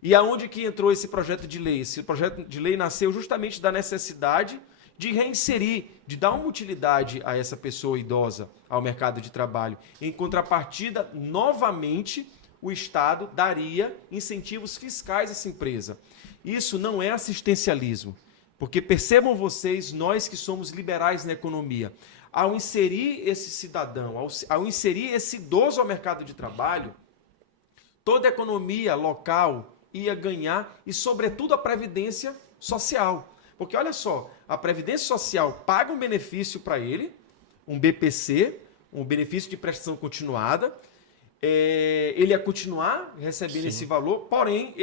E aonde que entrou esse projeto de lei? Esse projeto de lei nasceu justamente da necessidade de reinserir, de dar uma utilidade a essa pessoa idosa ao mercado de trabalho. Em contrapartida, novamente, o Estado daria incentivos fiscais a essa empresa. Isso não é assistencialismo, porque percebam vocês, nós que somos liberais na economia, ao inserir esse cidadão, ao inserir esse idoso ao mercado de trabalho, toda a economia local ia ganhar e, sobretudo, a previdência social. Porque, olha só, a previdência social paga um benefício para ele, um BPC, um benefício de prestação continuada, ele ia continuar recebendo Sim. esse valor, porém,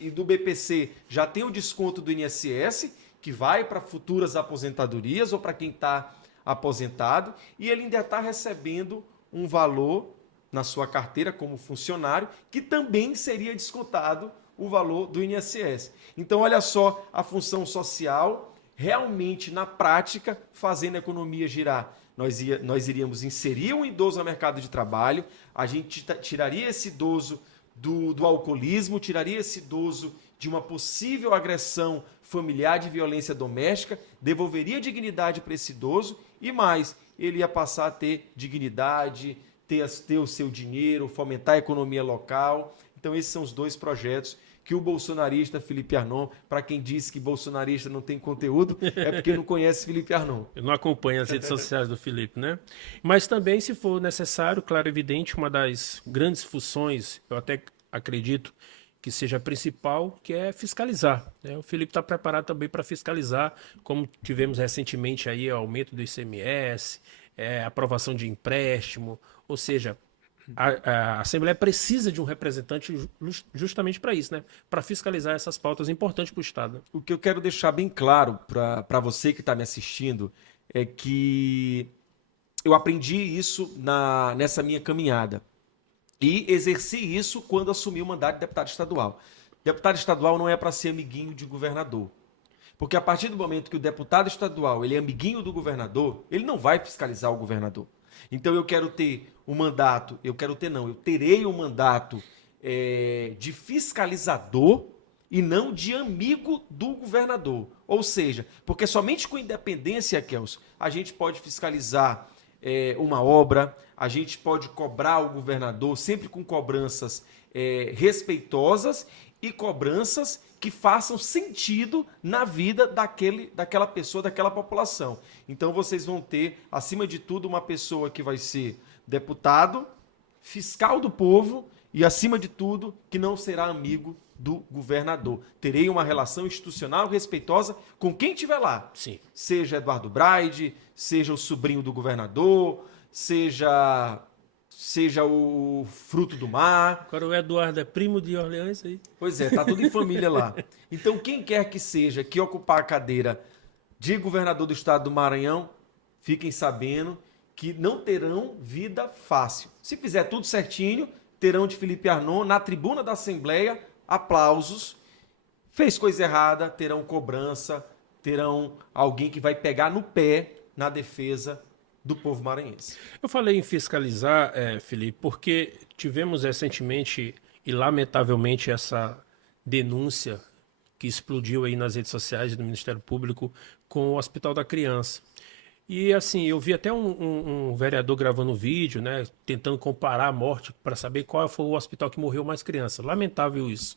e do BPC já tem o desconto do INSS, que vai para futuras aposentadorias ou para quem está aposentado, e ele ainda está recebendo um valor na sua carteira como funcionário, que também seria descontado o valor do INSS. Então, olha só a função social realmente, na prática, fazendo a economia girar. Nós iríamos inserir um idoso no mercado de trabalho, a gente tiraria esse idoso do alcoolismo, tiraria esse idoso de uma possível agressão familiar de violência doméstica, devolveria dignidade para esse idoso e mais, ele ia passar a ter dignidade, ter o seu dinheiro, fomentar a economia local. Então esses são os dois projetos que o bolsonarista Felipe Arnon, para quem disse que bolsonarista não tem conteúdo, é porque não conhece Felipe Arnon. Eu não acompanho as redes sociais do Felipe, né? Mas também, se for necessário, claro, evidente, uma das grandes funções, eu até acredito que seja a principal, que é fiscalizar, né? O Felipe está preparado também para fiscalizar, como tivemos recentemente aí aumento do ICMS, aprovação de empréstimo, ou seja, a Assembleia precisa de um representante justamente para isso, né? Para fiscalizar essas pautas importantes para o Estado. O que eu quero deixar bem claro para você que está me assistindo é que eu aprendi isso nessa minha caminhada e exerci isso quando assumi o mandato de deputado estadual. Deputado estadual não é para ser amiguinho de governador. Porque a partir do momento que o deputado estadual ele é amiguinho do governador, ele não vai fiscalizar o governador. Então eu quero ter um mandato, eu terei um mandato de fiscalizador e não de amigo do governador. Ou seja, porque somente com independência, Kelso, a gente pode fiscalizar uma obra, a gente pode cobrar o governador sempre com cobranças respeitosas e cobranças que façam sentido na vida daquela pessoa, daquela população. Então vocês vão ter, acima de tudo, uma pessoa que vai ser deputado, fiscal do povo e, acima de tudo, que não será amigo do governador. Terei uma relação institucional respeitosa com quem estiver lá. Sim. Seja Eduardo Braide, seja o sobrinho do governador, seja o fruto do mar. Agora o Eduardo é primo de Orleans aí. Pois é, tá tudo em família lá. Então, quem quer que seja que ocupar a cadeira de governador do estado do Maranhão, fiquem sabendo que não terão vida fácil. Se fizer tudo certinho, terão de Felipe Arnon na tribuna da Assembleia aplausos. Fez coisa errada, terão cobrança, terão alguém que vai pegar no pé na defesa do povo maranhense. Eu falei em fiscalizar, Felipe, porque tivemos recentemente e lamentavelmente essa denúncia que explodiu aí nas redes sociais do Ministério Público com o Hospital da Criança. E assim, eu vi até um vereador gravando um vídeo, né, tentando comparar a morte para saber qual foi o hospital que morreu mais criança. Lamentável isso.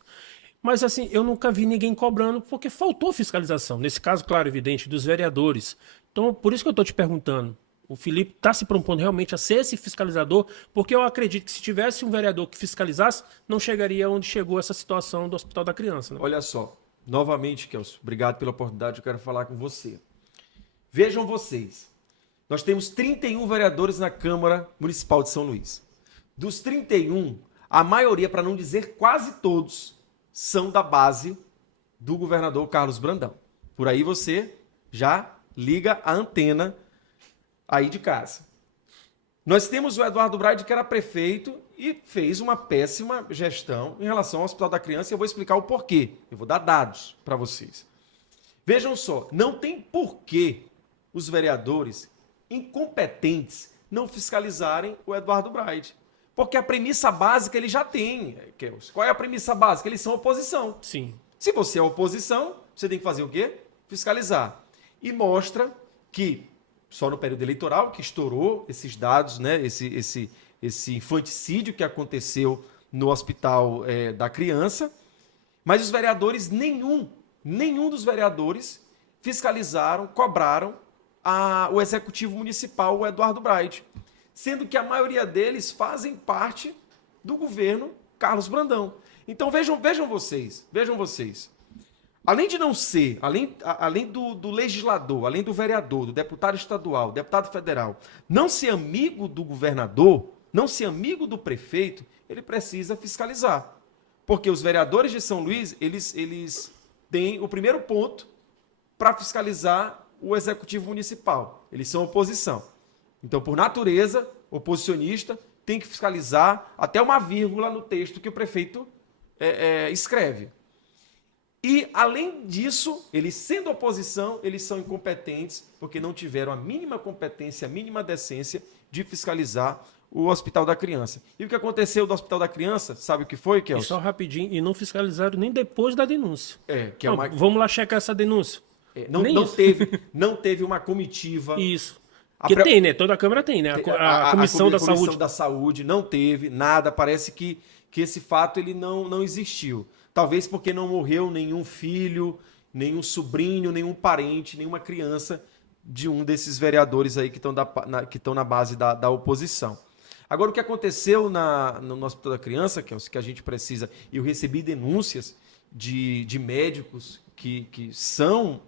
Mas assim, eu nunca vi ninguém cobrando porque faltou fiscalização. Nesse caso, claro, evidente, dos vereadores. Então, por isso que eu estou te perguntando. O Felipe está se propondo realmente a ser esse fiscalizador, porque eu acredito que se tivesse um vereador que fiscalizasse, não chegaria onde chegou essa situação do Hospital da Criança. Né? Olha só, novamente, Kelso, obrigado pela oportunidade, eu quero falar com você. Vejam vocês, nós temos 31 vereadores na Câmara Municipal de São Luís. Dos 31, a maioria, para não dizer quase todos, são da base do governador Carlos Brandão. Por aí você já liga a antena aí de casa. Nós temos o Eduardo Braide, que era prefeito e fez uma péssima gestão em relação ao Hospital da Criança, e eu vou explicar o porquê. Eu vou dar dados para vocês. Vejam só, não tem porquê os vereadores incompetentes não fiscalizarem o Eduardo Braide. Porque a premissa básica ele já tem, Kelso. Qual é a premissa básica? Eles são oposição. Sim. Se você é oposição, você tem que fazer o quê? Fiscalizar. E mostra que, só no período eleitoral, que estourou esses dados, né? esse infanticídio que aconteceu no Hospital da Criança, mas os vereadores, nenhum dos vereadores fiscalizaram, cobraram o Executivo Municipal, o Eduardo Braide, sendo que a maioria deles fazem parte do governo Carlos Brandão. Então vejam vocês. Além de não ser, além do legislador, além do vereador, do deputado estadual, deputado federal, não ser amigo do governador, não ser amigo do prefeito, ele precisa fiscalizar. Porque os vereadores de São Luís, eles têm o primeiro ponto para fiscalizar o executivo municipal. Eles são oposição. Então, por natureza, oposicionista tem que fiscalizar até uma vírgula no texto que o prefeito escreve. E, além disso, eles sendo oposição, eles são incompetentes, porque não tiveram a mínima competência, a mínima decência de fiscalizar o Hospital da Criança. E o que aconteceu do Hospital da Criança, sabe o que foi, E Kelson? só rapidinho, e não fiscalizaram nem depois da denúncia. Que é uma... Vamos lá checar essa denúncia. Não teve uma comitiva. Isso. Porque tem, né? Toda a Câmara tem, né? A Comissão da Saúde. A Comissão da Saúde não teve nada. Parece que esse fato ele não existiu. Talvez porque não morreu nenhum filho, nenhum sobrinho, nenhum parente, nenhuma criança de um desses vereadores aí que estão na base da oposição. Agora, o que aconteceu no Hospital da Criança, que a gente precisa, e eu recebi denúncias de médicos que são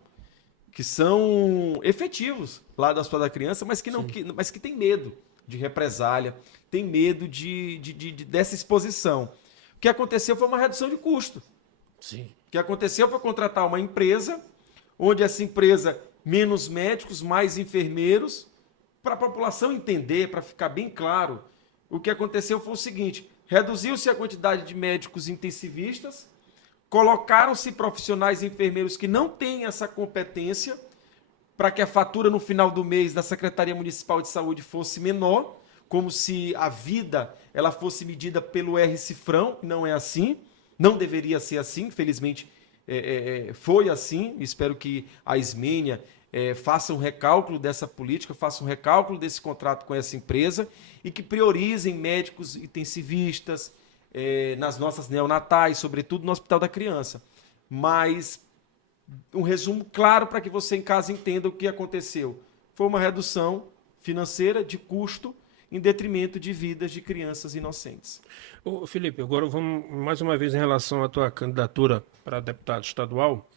efetivos lá do Hospital da Criança, mas que têm medo de represália, têm medo dessa exposição. O que aconteceu foi uma redução de custo. Sim. O que aconteceu foi contratar uma empresa, onde essa empresa, menos médicos, mais enfermeiros, para a população entender, para ficar bem claro, o que aconteceu foi o seguinte: reduziu-se a quantidade de médicos intensivistas, colocaram-se profissionais enfermeiros que não têm essa competência para que a fatura no final do mês da Secretaria Municipal de Saúde fosse menor, como se a vida ela fosse medida pelo R-cifrão. Não é assim, não deveria ser assim, infelizmente foi assim. Espero que a Ismênia faça um recálculo dessa política, faça um recálculo desse contrato com essa empresa e que priorizem médicos intensivistas, nas nossas neonatais, sobretudo no Hospital da Criança. Mas um resumo claro para que você em casa entenda o que aconteceu. Foi uma redução financeira de custo em detrimento de vidas de crianças inocentes. Ô, Felipe, agora vamos mais uma vez em relação à tua candidatura para deputado estadual.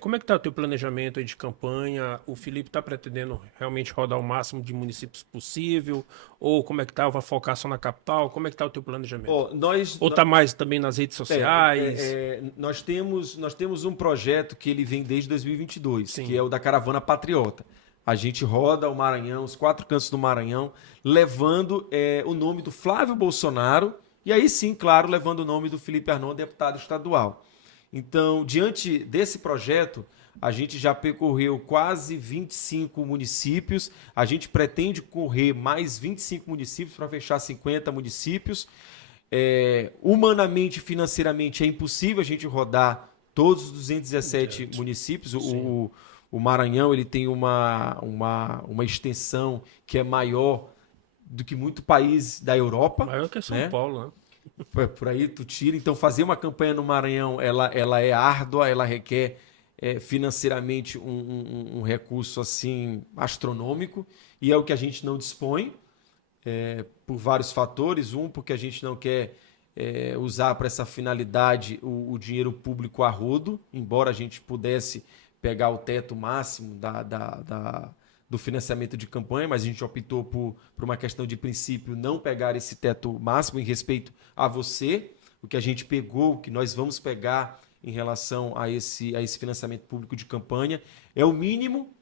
Como é que está o teu planejamento aí de campanha? O Felipe está pretendendo realmente rodar o máximo de municípios possível? Ou como é que está? Vai focar só na capital? Como é que está o teu planejamento? Ou está mais também nas redes sociais? Nós temos um projeto que ele vem desde 2022, Sim. que é o da Caravana Patriota. A gente roda o Maranhão, os 4 cantos do Maranhão, levando o nome do Flávio Bolsonaro e aí sim, claro, levando o nome do Felipe Arnon, deputado estadual. Então, diante desse projeto, a gente já percorreu quase 25 municípios, a gente pretende correr mais 25 municípios para fechar 50 municípios. Humanamente e financeiramente é impossível a gente rodar todos os 217 municípios. O Maranhão ele tem uma extensão que é maior do que muito país da Europa. Maior que São né? Paulo, né? Por aí tu tira. Então, fazer uma campanha no Maranhão, ela é árdua, ela requer financeiramente um recurso assim astronômico, e é o que a gente não dispõe, por vários fatores. Porque a gente não quer usar para essa finalidade o dinheiro público a rodo, embora a gente pudesse pegar o teto máximo do financiamento de campanha, mas a gente optou por uma questão de princípio não pegar esse teto máximo em respeito a você. O que a gente pegou, o que nós vamos pegar em relação a esse financiamento público de campanha é o mínimo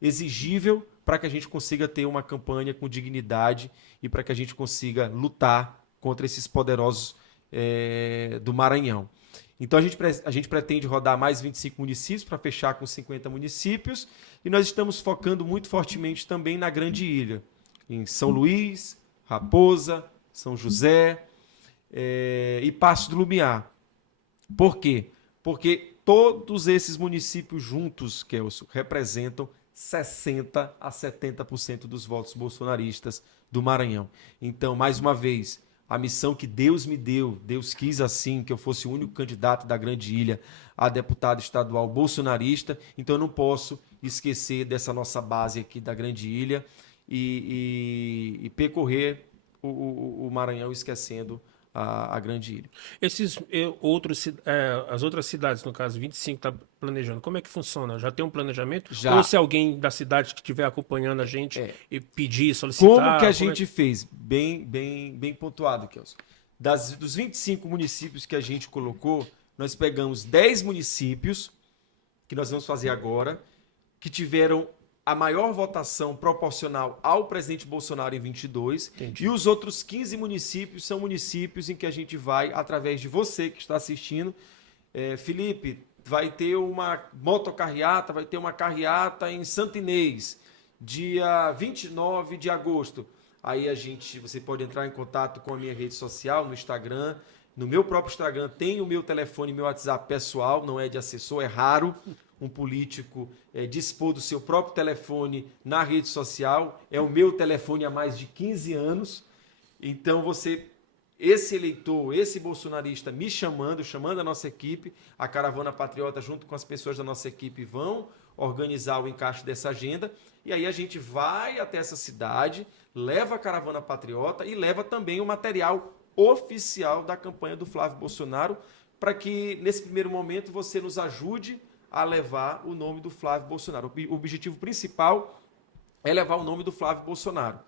exigível para que a gente consiga ter uma campanha com dignidade e para que a gente consiga lutar contra esses poderosos do Maranhão. Então, a gente pretende rodar mais 25 municípios para fechar com 50 municípios, e nós estamos focando muito fortemente também na Grande Ilha, em São Luís, Raposa, São José e Paços do Lumiar. Por quê? Porque todos esses municípios juntos, Kelso, representam 60% a 70% dos votos bolsonaristas do Maranhão. Então, mais uma vez, a missão que Deus me deu, Deus quis assim, que eu fosse o único candidato da Grande Ilha a deputado estadual bolsonarista, então eu não posso esquecer dessa nossa base aqui da Grande Ilha e percorrer o Maranhão esquecendo a Grande Ilha. As outras cidades, no caso 25, está planejando, como é que funciona? Já tem um planejamento? Já. Ou se alguém da cidade que estiver acompanhando a gente e pedir, Como solicitar... que a gente fez? Bem pontuado, Kelson. Dos 25 municípios que a gente colocou, nós pegamos 10 municípios, que nós vamos fazer agora, que tiveram a maior votação proporcional ao presidente Bolsonaro em 22. Entendi. E os outros 15 municípios são municípios em que a gente vai, através de você que está assistindo, Felipe, vai ter uma motocarreata, vai ter uma carreata em Santo Inês, dia 29 de agosto. Aí você pode entrar em contato com a minha rede social, no Instagram. No meu próprio Instagram tem o meu telefone, meu WhatsApp pessoal, não é de assessor, é raro um político dispor do seu próprio telefone na rede social. É o meu telefone há mais de 15 anos. Então esse eleitor, esse bolsonarista me chamando a nossa equipe, a Caravana Patriota, junto com as pessoas da nossa equipe, vão organizar o encaixe dessa agenda. E aí a gente vai até essa cidade, leva a Caravana Patriota e leva também o material oficial da campanha do Flávio Bolsonaro, para que nesse primeiro momento você nos ajude a levar o nome do Flávio Bolsonaro. O objetivo principal é levar o nome do Flávio Bolsonaro.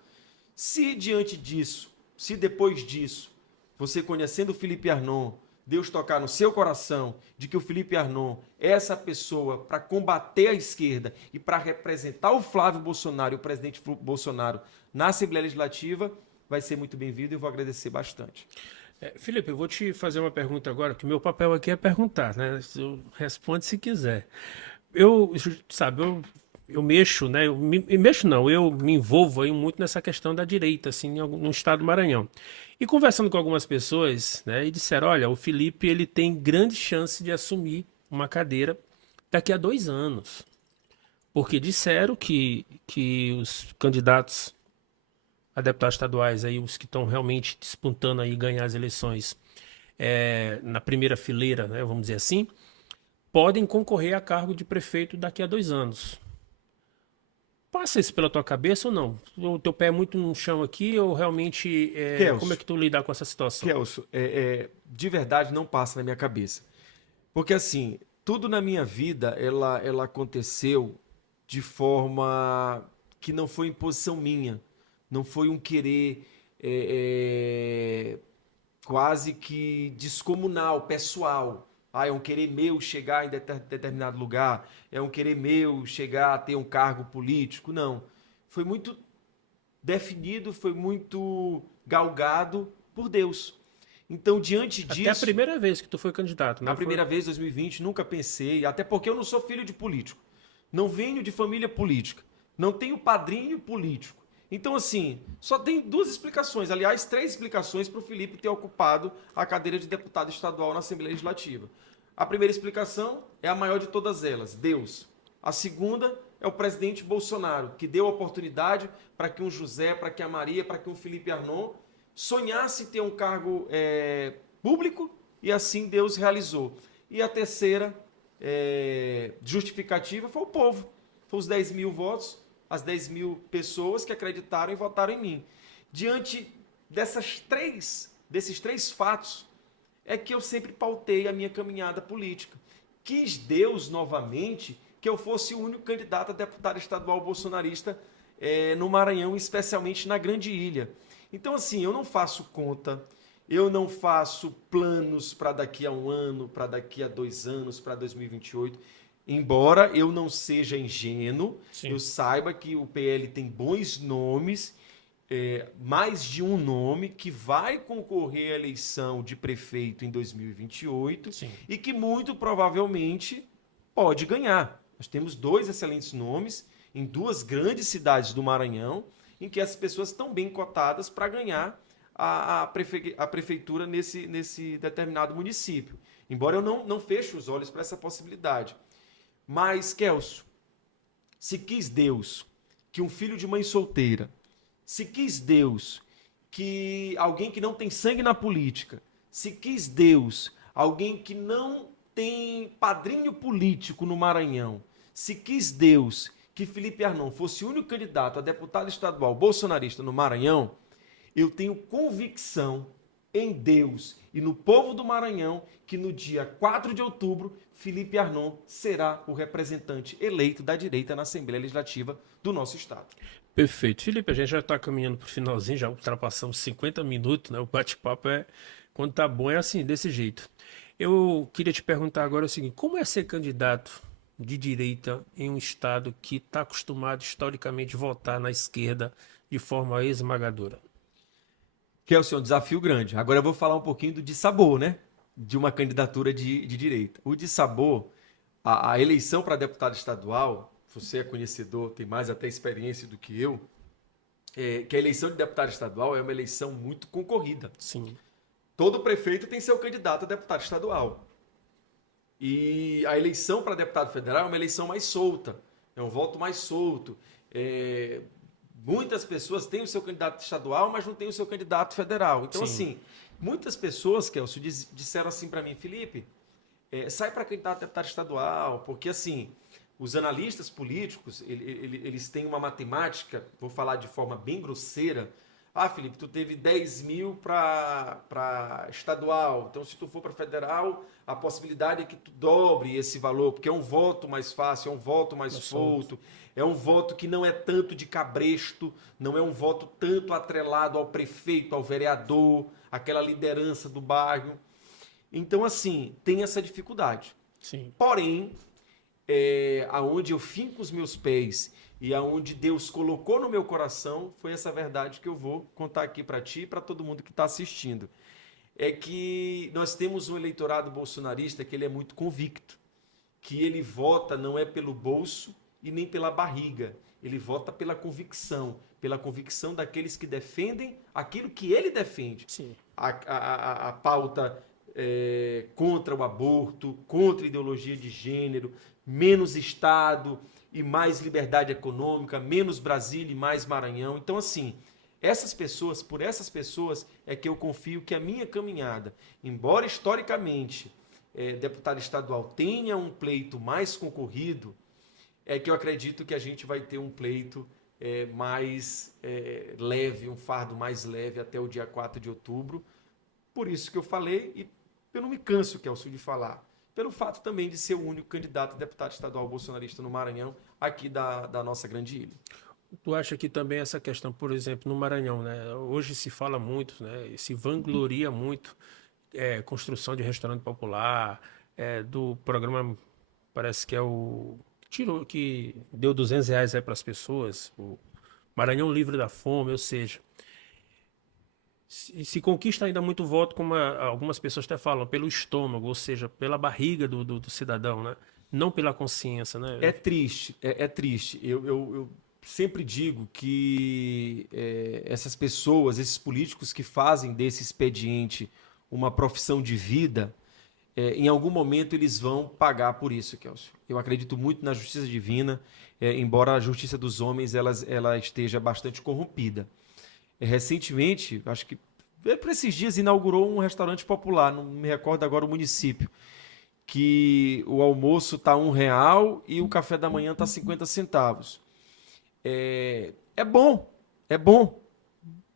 Se diante disso, se depois disso, você conhecendo o Felipe Arnon, Deus tocar no seu coração de que o Felipe Arnon é essa pessoa para combater a esquerda e para representar o Flávio Bolsonaro e o presidente Bolsonaro na Assembleia Legislativa, vai ser muito bem-vindo e eu vou agradecer bastante. Felipe, eu vou te fazer uma pergunta agora, que o meu papel aqui é perguntar, né? Responde se quiser. Eu mexo, né? Eu me envolvo aí muito nessa questão da direita, assim, no estado do Maranhão. E conversando com algumas pessoas, né, e disseram, olha, o Felipe, ele tem grande chance de assumir uma cadeira daqui a 2 anos. Porque disseram que os candidatos a deputados estaduais, aí, os que estão realmente disputando aí ganhar as eleições na primeira fileira, né, vamos dizer assim, podem concorrer a cargo de prefeito daqui a 2 anos. Passa isso pela tua cabeça ou não? O teu pé é muito no chão aqui ou realmente... como é que tu lidar com essa situação? Kelso, de verdade não passa na minha cabeça. Porque assim, tudo na minha vida, ela aconteceu de forma que não foi imposição minha. Não foi um querer quase que descomunal, pessoal. É um querer meu chegar em determinado lugar, é um querer meu chegar a ter um cargo político. Não. Foi muito definido, foi muito galgado por Deus. Então, diante disso... Até a primeira vez que tu foi candidato, né? A primeira vez, 2020, nunca pensei, até porque eu não sou filho de político. Não venho de família política. Não tenho padrinho político. Então, assim, só tem 2 explicações, aliás, 3 explicações para o Felipe ter ocupado a cadeira de deputado estadual na Assembleia Legislativa. A primeira explicação é a maior de todas elas, Deus. A segunda é o presidente Bolsonaro, que deu a oportunidade para que um José, para que a Maria, para que um Felipe Arnon sonhasse ter um cargo público e assim Deus realizou. E a terceira justificativa foi o povo, foi os 10 mil votos, as 10 mil pessoas que acreditaram e votaram em mim. Diante desses 3 fatos, é que eu sempre pautei a minha caminhada política. Quis Deus, novamente, que eu fosse o único candidato a deputado estadual bolsonarista no Maranhão, especialmente na Grande Ilha. Então, assim, eu não faço conta, eu não faço planos para daqui a 1 ano, para daqui a 2 anos, para 2028. Embora eu não seja ingênuo, sim, eu saiba que o PL tem bons nomes, mais de um nome que vai concorrer à eleição de prefeito em 2028, sim, e que muito provavelmente pode ganhar. Nós temos 2 excelentes nomes em 2 grandes cidades do Maranhão, em que as pessoas estão bem cotadas para ganhar a prefeitura nesse determinado município. Embora eu não feche os olhos para essa possibilidade. Mas, Kelso, se quis Deus que um filho de mãe solteira, se quis Deus que alguém que não tem sangue na política, se quis Deus alguém que não tem padrinho político no Maranhão, se quis Deus que Felipe Arnon fosse o único candidato a deputado estadual bolsonarista no Maranhão, eu tenho convicção em Deus e no povo do Maranhão que no dia 4 de outubro, Felipe Arnon será o representante eleito da direita na Assembleia Legislativa do nosso estado. Perfeito. Felipe, a gente já está caminhando para o finalzinho, já ultrapassamos 50 minutos, né? O bate-papo quando tá bom, é assim, desse jeito. Eu queria te perguntar agora o seguinte: como é ser candidato de direita em um estado que está acostumado historicamente a votar na esquerda de forma esmagadora? Kelson, é um desafio grande. Agora eu vou falar um pouquinho do dissabor, né? De uma candidatura de direita. O dissabor, a eleição para deputado estadual, você é conhecedor, tem mais até experiência do que eu, que a eleição de deputado estadual é uma eleição muito concorrida. Sim. Todo prefeito tem seu candidato a deputado estadual. E a eleição para deputado federal é uma eleição mais solta, é um voto mais solto. Muitas pessoas têm o seu candidato estadual, mas não têm o seu candidato federal. Então, Sim. assim, muitas pessoas, Kelso, disseram assim para mim, Felipe, sai para candidato a deputado estadual, porque assim, os analistas políticos, eles têm uma matemática, vou falar de forma bem grosseira. Ah, Felipe, tu teve 10 mil para estadual, então se tu for para federal, a possibilidade é que tu dobre esse valor, porque é um voto mais fácil, é um voto mais solto, é um voto que não é tanto de cabresto, não é um voto tanto atrelado ao prefeito, ao vereador, aquela liderança do bairro. Então, assim, tem essa dificuldade. Sim. Porém, aonde eu finco os meus pés e aonde Deus colocou no meu coração, foi essa verdade que eu vou contar aqui para ti e para todo mundo que está assistindo. É que nós temos um eleitorado bolsonarista que ele é muito convicto, que ele vota não é pelo bolso e nem pela barriga, ele vota pela convicção daqueles que defendem aquilo que ele defende. Sim. A pauta contra o aborto, contra a ideologia de gênero, menos Estado e mais liberdade econômica, menos Brasília e mais Maranhão. Então, assim, por essas pessoas é que eu confio que a minha caminhada, embora historicamente deputado estadual tenha um pleito mais concorrido, é que eu acredito que a gente vai ter um pleito mais leve, um fardo mais leve até o dia 4 de outubro. Por isso que eu falei, e eu não me canso, Kelso, de falar, pelo fato também de ser o único candidato a deputado estadual bolsonarista no Maranhão, aqui da nossa grande ilha. Tu acha que também essa questão, por exemplo, no Maranhão, né? Hoje se fala muito, né? Se vangloria muito construção de restaurante popular, do programa, parece que é o que deu R$ 200 para as pessoas, o Maranhão Livre da Fome, ou seja, se conquista ainda muito voto, como algumas pessoas até falam, pelo estômago, ou seja, pela barriga do cidadão, né? Não pela consciência, né? É triste, é triste. Eu sempre digo que essas pessoas, esses políticos que fazem desse expediente uma profissão de vida, em algum momento eles vão pagar por isso, Kelso. Eu acredito muito na justiça divina, embora a justiça dos homens ela esteja bastante corrompida. Recentemente, acho que por esses dias, inaugurou um restaurante popular, não me recordo agora o município, que o almoço está R$ 1 e o café da manhã está 50 centavos. É bom, é bom.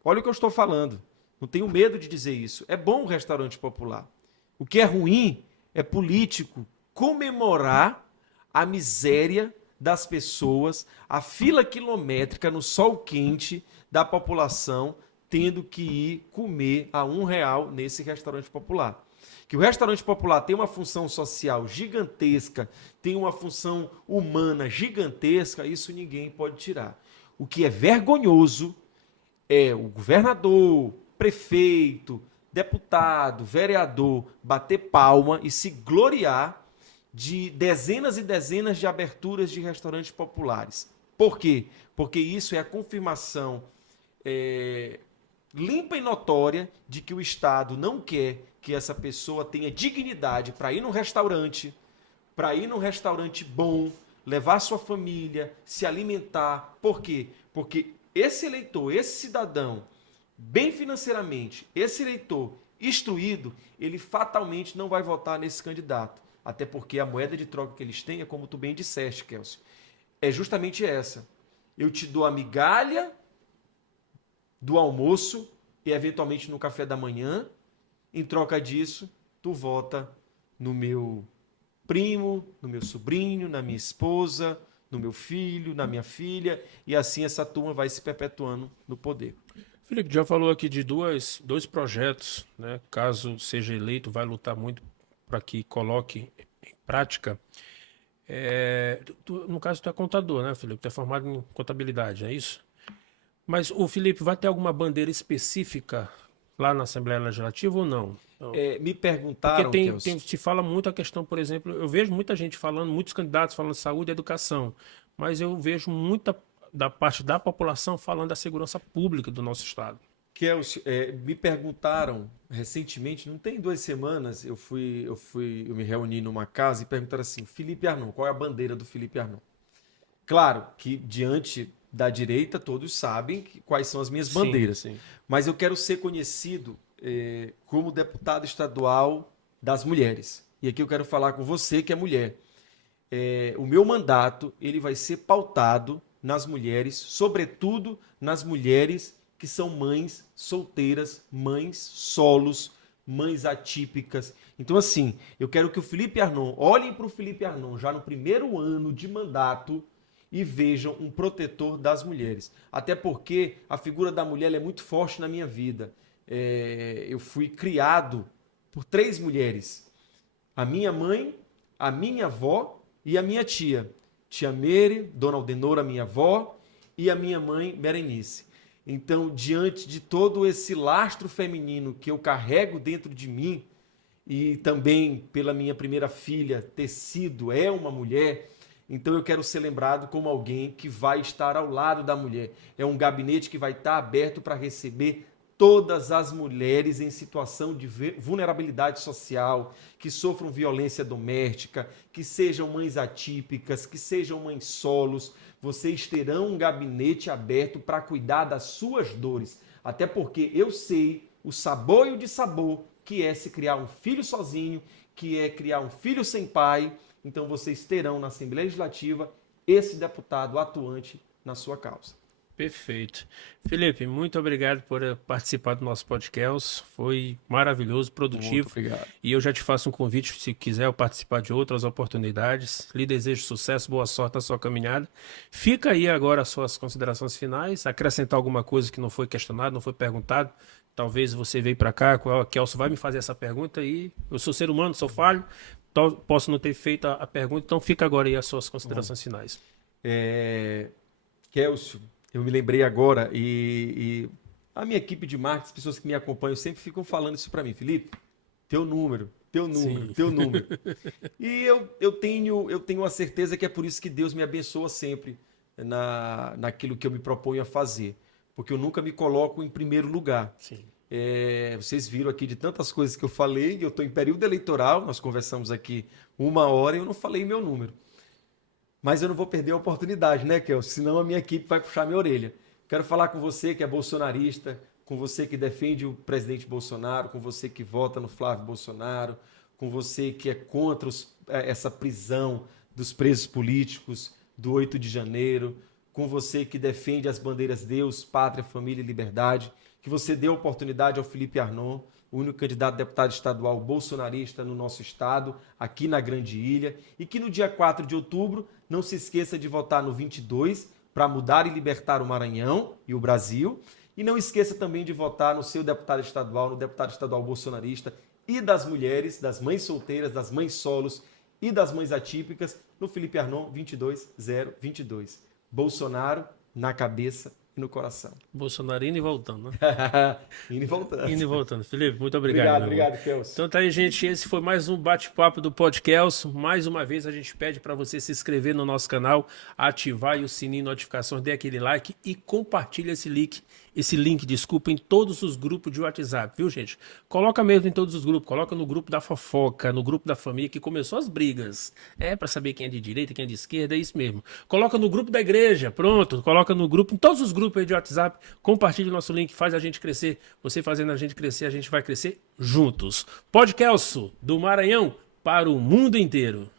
Olha o que eu estou falando. Não tenho medo de dizer isso. É bom um restaurante popular. O que é ruim é político comemorar a miséria das pessoas, a fila quilométrica no sol quente da população tendo que ir comer a R$ 1 nesse restaurante popular. Que o restaurante popular tem uma função social gigantesca, tem uma função humana gigantesca, isso ninguém pode tirar. O que é vergonhoso é o governador, prefeito, deputado, vereador bater palma e se gloriar de dezenas e dezenas de aberturas de restaurantes populares. Por quê? Porque isso é a confirmação limpa e notória de que o Estado não quer que essa pessoa tenha dignidade para ir num restaurante bom, levar sua família, se alimentar. Por quê? Porque esse eleitor, esse cidadão, bem financeiramente, esse eleitor instruído, ele fatalmente não vai votar nesse candidato. Até porque a moeda de troca que eles têm é como tu bem disseste, Kelso. É justamente essa. Eu te dou a migalha do almoço e eventualmente no café da manhã, Em troca disso, tu vota no meu primo, no meu sobrinho, na minha esposa, no meu filho, na minha filha, e assim essa turma vai se perpetuando no poder. Felipe, já falou aqui de dois projetos, né? Caso seja eleito, vai lutar muito para que coloque em prática. No caso, tu é contador, né, Felipe? Tu é formado em contabilidade, é isso? Mas o Felipe vai ter alguma bandeira específica lá na Assembleia Legislativa ou não? Não. Me Porque perguntaram, Kels, se fala muito a questão, por exemplo, eu vejo muita gente falando, muitos candidatos falando de saúde e educação, mas eu vejo muita da parte da população falando da segurança pública do nosso estado. Kels, me perguntaram recentemente, não tem 2 semanas, eu me reuni numa casa e perguntaram assim, Felipe Arnon, qual é a bandeira do Felipe Arnon? Claro que diante da direita todos sabem quais são as minhas Sim, bandeiras, sim. mas eu quero ser conhecido como deputado estadual das mulheres. E aqui eu quero falar com você que é mulher. O meu mandato ele vai ser pautado nas mulheres, sobretudo nas mulheres que são mães solteiras, mães solos, mães atípicas. Então, assim, eu quero que o Felipe Arnon, olhem para o Felipe Arnon já no primeiro ano de mandato e vejam um protetor das mulheres. Até porque a figura da mulher é muito forte na minha vida. Eu fui criado por 3 mulheres. A minha mãe, a minha avó e a minha tia. Tia Meire, Dona Aldenora, minha avó, e a minha mãe, Berenice. Então, diante de todo esse lastro feminino que eu carrego dentro de mim, e também pela minha primeira filha ter sido, uma mulher, então eu quero ser lembrado como alguém que vai estar ao lado da mulher. É um gabinete que vai estar aberto para receber todas as mulheres em situação de vulnerabilidade social, que sofram violência doméstica, que sejam mães atípicas, que sejam mães solos. Vocês terão um gabinete aberto para cuidar das suas dores. Até porque eu sei o sabor e o dissabor que é se criar um filho sozinho, que é criar um filho sem pai. Então vocês terão na Assembleia Legislativa esse deputado atuante na sua causa. Perfeito. Felipe, muito obrigado por participar do nosso podcast. Foi maravilhoso, Muito produtivo. obrigado. E eu já te faço um convite, se quiser participar de outras oportunidades. Lhe desejo sucesso, boa sorte na sua caminhada. Fica aí agora as suas considerações finais. Acrescentar alguma coisa que não foi questionado, não foi perguntado. Talvez você veio para cá, o Kelso vai me fazer essa pergunta e eu sou ser humano, sou falho, posso não ter feito a pergunta, então fica agora aí as suas considerações finais. Kelsio, eu me lembrei agora e a minha equipe de marketing, as pessoas que me acompanham sempre ficam falando isso para mim, Felipe, teu número, teu número, Sim. teu número. E eu tenho a certeza que é por isso que Deus me abençoa sempre naquilo que eu me proponho a fazer, porque eu nunca me coloco em primeiro lugar. Sim. Vocês viram aqui de tantas coisas que eu falei, eu estou em período eleitoral, nós conversamos aqui 1 hora e eu não falei meu número. Mas eu não vou perder a oportunidade, né, Kel? Senão a minha equipe vai puxar minha orelha. Quero falar com você que é bolsonarista, com você que defende o presidente Bolsonaro, com você que vota no Flávio Bolsonaro, com você que é contra essa prisão dos presos políticos do 8 de janeiro, com você que defende as bandeiras Deus, Pátria, Família e Liberdade, que você dê a oportunidade ao Felipe Arnon, o único candidato a deputado estadual bolsonarista no nosso estado, aqui na Grande Ilha, e que no dia 4 de outubro não se esqueça de votar no 22 para mudar e libertar o Maranhão e o Brasil, e não esqueça também de votar no seu deputado estadual, no deputado estadual bolsonarista e das mulheres, das mães solteiras, das mães solos e das mães atípicas, no Felipe Arnon 22022. Bolsonaro na cabeça e no coração. Bolsonaro indo e voltando, né? Indo e voltando. Indo e voltando. Felipe, muito obrigado. Obrigado, Kelso. Então tá aí, gente. Esse foi mais um bate-papo do podcast. Mais uma vez a gente pede para você se inscrever no nosso canal, ativar aí o sininho de notificações, dê aquele like e compartilha esse link, em todos os grupos de WhatsApp, viu, gente? Coloca mesmo em todos os grupos. Coloca no grupo da fofoca, no grupo da família, que começou as brigas. Para saber quem é de direita, quem é de esquerda, é isso mesmo. Coloca no grupo da igreja, pronto. Coloca no grupo, em todos os grupos aí de WhatsApp. Compartilha o nosso link, faz a gente crescer. Você fazendo a gente crescer, a gente vai crescer juntos. Podcast do Maranhão para o mundo inteiro.